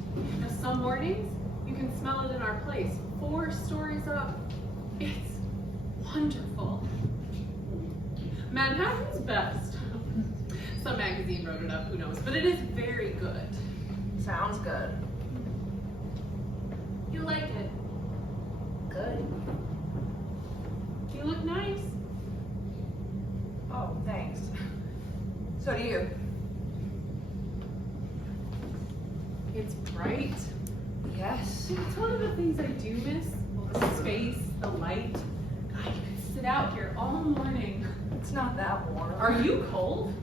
Some mornings, you can smell it in our place. 4 stories up. It's wonderful. Manhattan's best. Some magazine wrote it up, who knows, but it is very good. Sounds good. You like it. Good. You look nice. Oh, thanks. So do you. It's bright. Yes. It's one of the things I do miss. The space, the light. God, you could sit out here all morning. It's not that warm. Are you cold?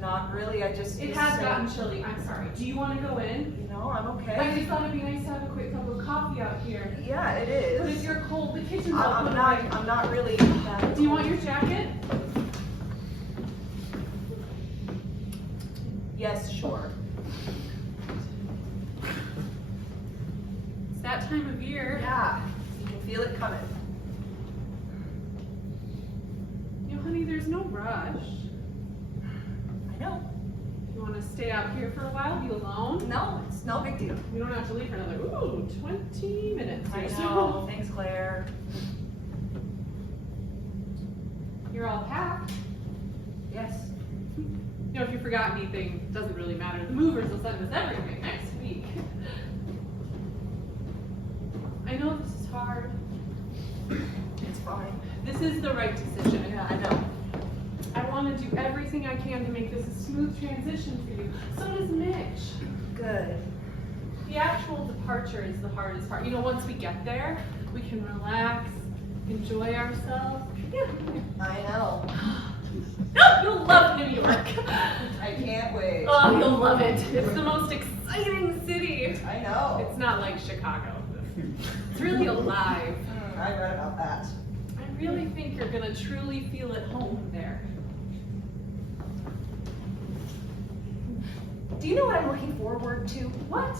Not really. I just. It has gotten chilly. I'm sorry. Do you want to go in? No, I'm okay. I just thought it'd be nice to have a quick cup of coffee out here. Yeah, it But if is. you're cold, the kitchen's I'm open. not. I'm not really. That Do you want your jacket? Yes, sure. feel it coming. You know, honey, there's no rush. I know. You want to stay out here for a while, be alone? No, it's no big deal. We don't have to leave for another, 20 minutes I or so. know. Thanks, Claire. You're all packed. Yes. You know, if you forgot anything, it doesn't really matter. The movers will send us everything next week. I know this is hard. It's fine. This is the right decision. Yeah, I know. I want to do everything I can to make this a smooth transition for you. So does Mitch. Good. The actual departure is the hardest part. You know, once we get there, we can relax, enjoy ourselves. Yeah. I know. No, you'll love New York. I can't wait. Oh, you'll love it. It's the most exciting city. I know. It's not like Chicago. It's really alive. I read about that. I really think you're gonna truly feel at home there. Do you know what I'm looking forward to? What?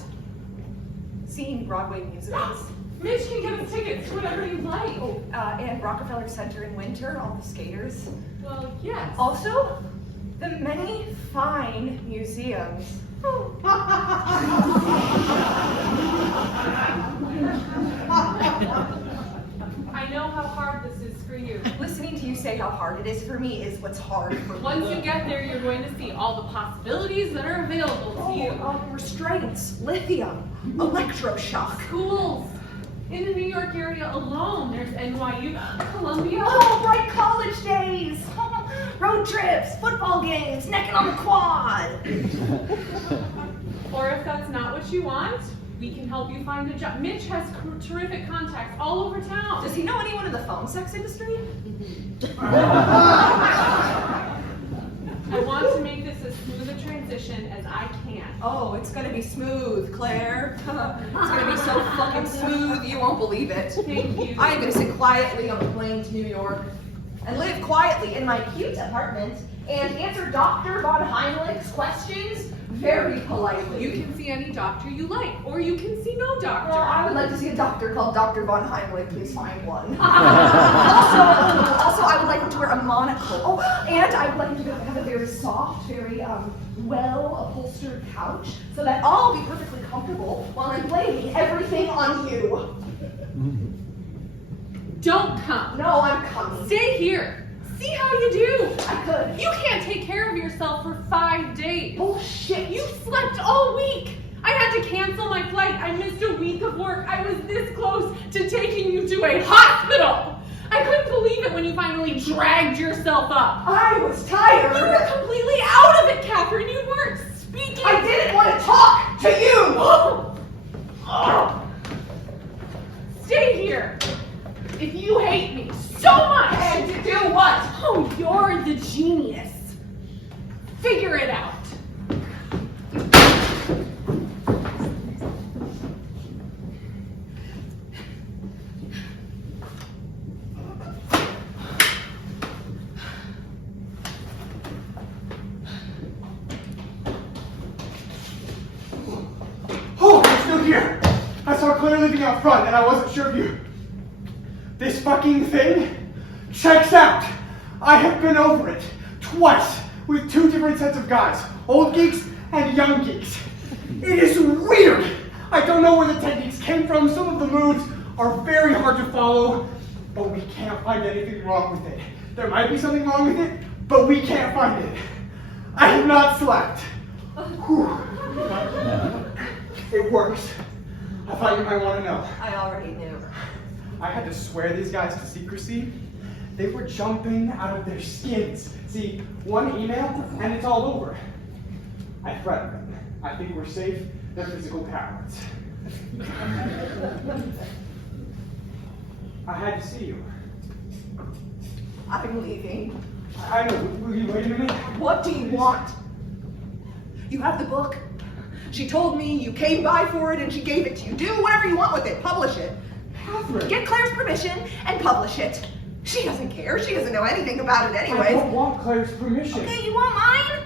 Seeing Broadway musicals. Mitch can get us tickets to whatever you like. Oh, and Rockefeller Center in winter, all the skaters. Well, yes. Also, the many fine museums. I know how hard this is for you. Listening to you say how hard it is for me is what's hard for me. Once you get there, you're going to see all the possibilities that are available to you. Restraints, lithium, electroshock. Schools. In the New York area alone, there's NYU, Columbia. Oh, bright college days! Road trips, football games, necking on the quad. Or if that's not what you want, we can help you find a job. Mitch has terrific contacts all over town. Does he know anyone in the phone sex industry? I want to make this as smooth a transition as I can. Oh, it's gonna be smooth, Claire. It's gonna be so fucking smooth, you won't believe it. Thank you. I am gonna sit quietly on the plane to New York and live quietly in my cute apartment and answer Dr. von Heimlich's questions very politely. You can see any doctor you like, or you can see no doctor. Well, I would like to see a doctor called Dr. von Heimlich. Please find one. also, I would like him to wear a monocle. Oh, and I would like him to have a very soft, very well-upholstered couch, so that I'll be perfectly comfortable while I'm blaming everything on you. Don't come. No, I'm coming. Stay here. See how you do. I could. You can't take care of yourself for 5 days. Bullshit. You slept all week. I had to cancel my flight. I missed a week of work. I was this close to taking you to a hospital. I couldn't believe it when you finally dragged yourself up. I was tired. You were completely out of it, Catherine. You weren't speaking. I didn't want to talk to you. Stay here. If you hate me so much. And to do what? Oh, you're the genius. Figure it out. Oh, you're still here. I saw Claire leaving out front, and I wasn't sure of you. This fucking thing checks out. I have been over it twice with 2 different sets of guys, old geeks and young geeks. It is weird. I don't know where the techniques came from. Some of the moves are very hard to follow, but we can't find anything wrong with it. There might be something wrong with it, but we can't find it. I have not slept. Whew. It works. I thought you might want to know. I already knew. I had to swear these guys to secrecy. They were jumping out of their skins. See, one email and it's all over. I threatened them. I think we're safe. They're physical cowards. I had to see you. I'm leaving. I know. Will you wait a minute? What do you want? You have the book. She told me you came by for it and she gave it to you. Do whatever you want with it. Publish it. Catherine. Get Claire's permission and publish it. She doesn't care. She doesn't know anything about it I anyway. don't want Claire's permission. Okay, you want mine?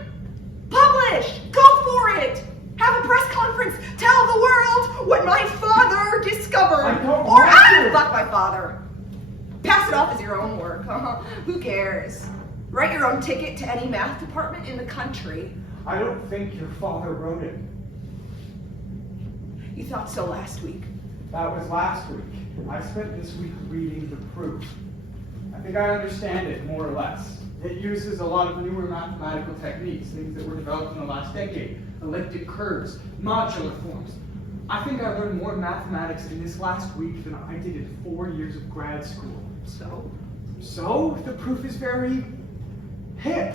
Publish. Go for it. Have have a press conference. Tell the world what my father discovered. I don't Or want to. fuck my father. Pass it off as your own work. Who cares? Write your own ticket to any math department in the country. I don't think your father wrote it. You thought so last week. That was last week. I spent this week reading the proof. I think I understand it more or less. It uses a lot of newer mathematical techniques, things that were developed in the last decade. Elliptic curves, modular forms. I think I learned more mathematics in this last week than I did in 4 years of grad school. So, the proof is very hip.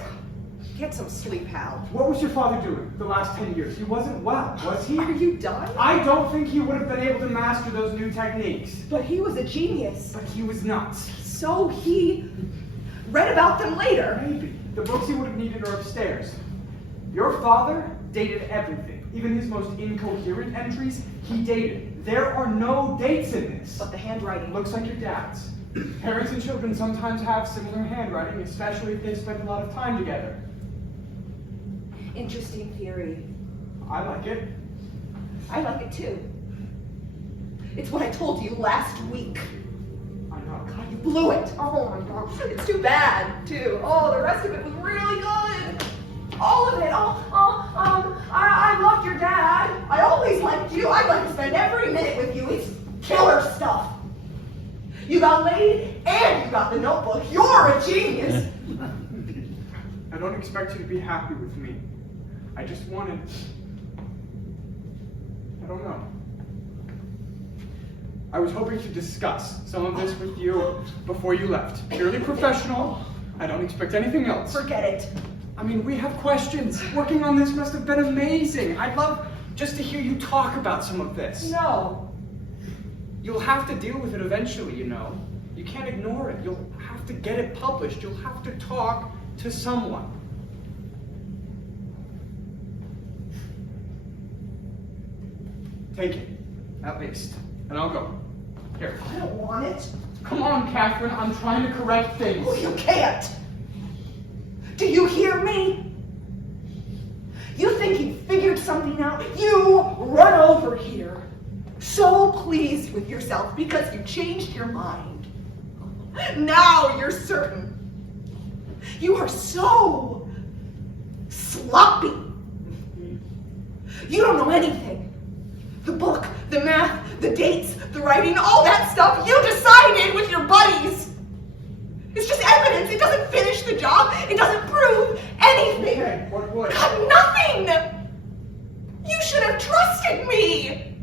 Get some sleep, Hal. What was your father doing the last 10 years? He wasn't well, was he? Are you done? I don't think he would have been able to master those new techniques. But he was a genius. But he was not. So he read about them later. Maybe. The books he would have needed are upstairs. Your father dated everything. Even his most incoherent entries, he dated. There are no dates in this. But the handwriting. Looks like your dad's. Parents and children sometimes have similar handwriting, especially if they've spent a lot of time together. Interesting theory. I like it. I like it too. It's what I told you last week. I know. God, you blew it. Oh my God. It's too bad, too. Oh, the rest of it was really good. All of it. I loved your dad. I always liked you. I'd like to spend every minute with you. It's killer stuff. You got laid and you got the notebook. You're a genius. I don't expect you to be happy with me. I just wanted... I don't know. I was hoping to discuss some of this with you before you left. Purely professional. I don't expect anything else. Forget it. I mean, we have questions. Working on this must have been amazing. I'd love just to hear you talk about some of this. No. You'll have to deal with it eventually, you know. You can't ignore it. You'll have to get it published. You'll have to talk to someone. Take it, at least, and I'll go. Here. I don't want it. Come on, Catherine. I'm trying to correct things. Oh, you can't. Do you hear me? You think you figured something out? You run over here, so pleased with yourself because you changed your mind. Now you're certain. You are so sloppy. You don't know anything. The book, the math, the dates, the writing, all that stuff you decided with your buddies. It's just evidence. It doesn't finish the job. It doesn't prove anything. Okay, what would? God, nothing. You should have trusted me.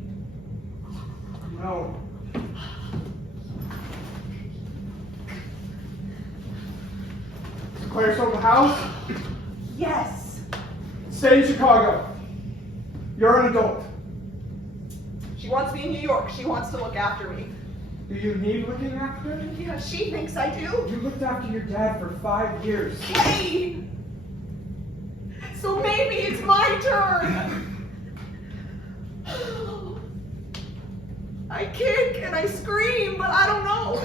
No. Is Claire still in the house? Yes. Stay in Chicago. You're an adult. She wants me in New York. She wants to look after me. Do you need looking after? Yeah, she thinks I do. You looked after your dad for 5 years. Hey! So maybe it's my turn. I kick and I scream, but I don't know.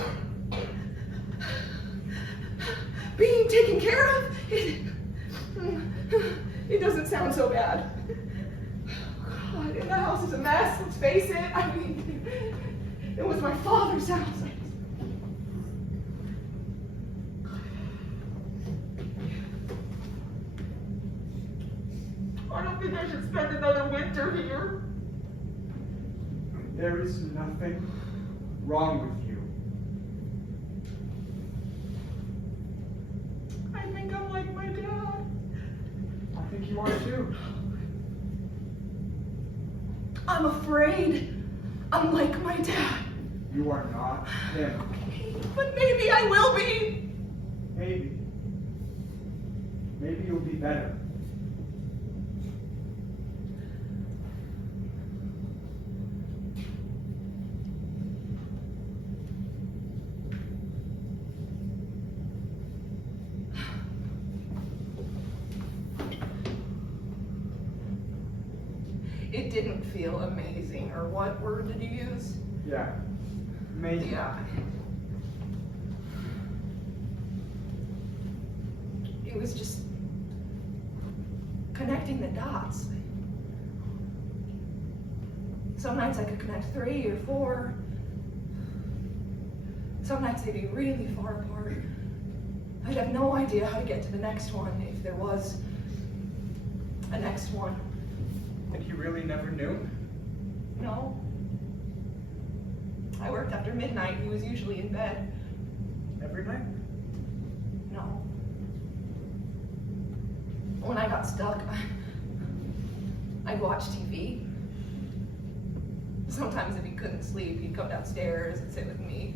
Being taken care of, it doesn't sound so bad. God, and the house is a mess, let's face it. I mean, it was my father's house. I don't think I should spend another winter here. There is nothing wrong with you. I think I'm like my dad. I think you are too. I'm afraid I'm like my dad. You are not him. But maybe I will be. Maybe. Maybe you'll be better. It didn't feel amazing, or what word did you use? Yeah. Amazing. Yeah. It was just connecting the dots. Some nights I could connect 3 or 4. Some nights they'd be really far apart. I'd have no idea how to get to the next one, if there was a next one. And you really never knew? No. I worked after midnight. He was usually in bed. Every night? No. When I got stuck, I'd watch TV. Sometimes if he couldn't sleep, he'd come downstairs and sit with me.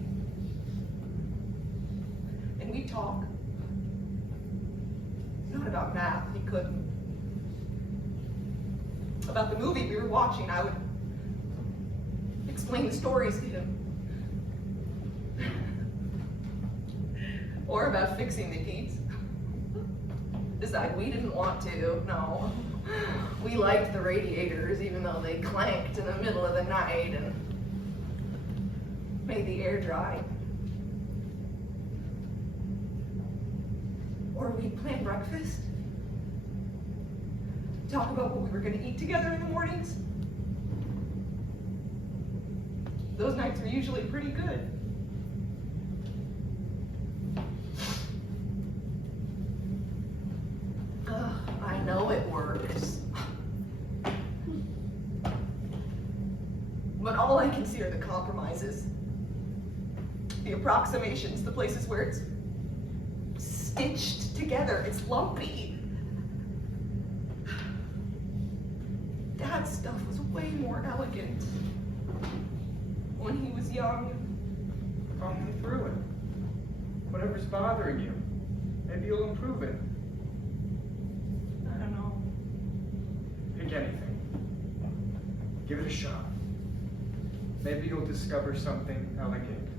And we'd talk. Not about math, he couldn't. About the movie we were watching, I would explain the stories to him. Or about fixing the heat. Decide we didn't want to, no. We liked the radiators, even though they clanked in the middle of the night and made the air dry. Or we'd plan breakfast. Talk about what we were going to eat together in the mornings. Those nights were usually pretty good. I know it works. But all I can see are the compromises. The approximations, the places where it's stitched together, it's lumpy. Dad's stuff was way more elegant when he was young. Talk me through it. Whatever's bothering you. Maybe you'll improve it. I don't know. Pick anything. Give it a shot. Maybe you'll discover something elegant.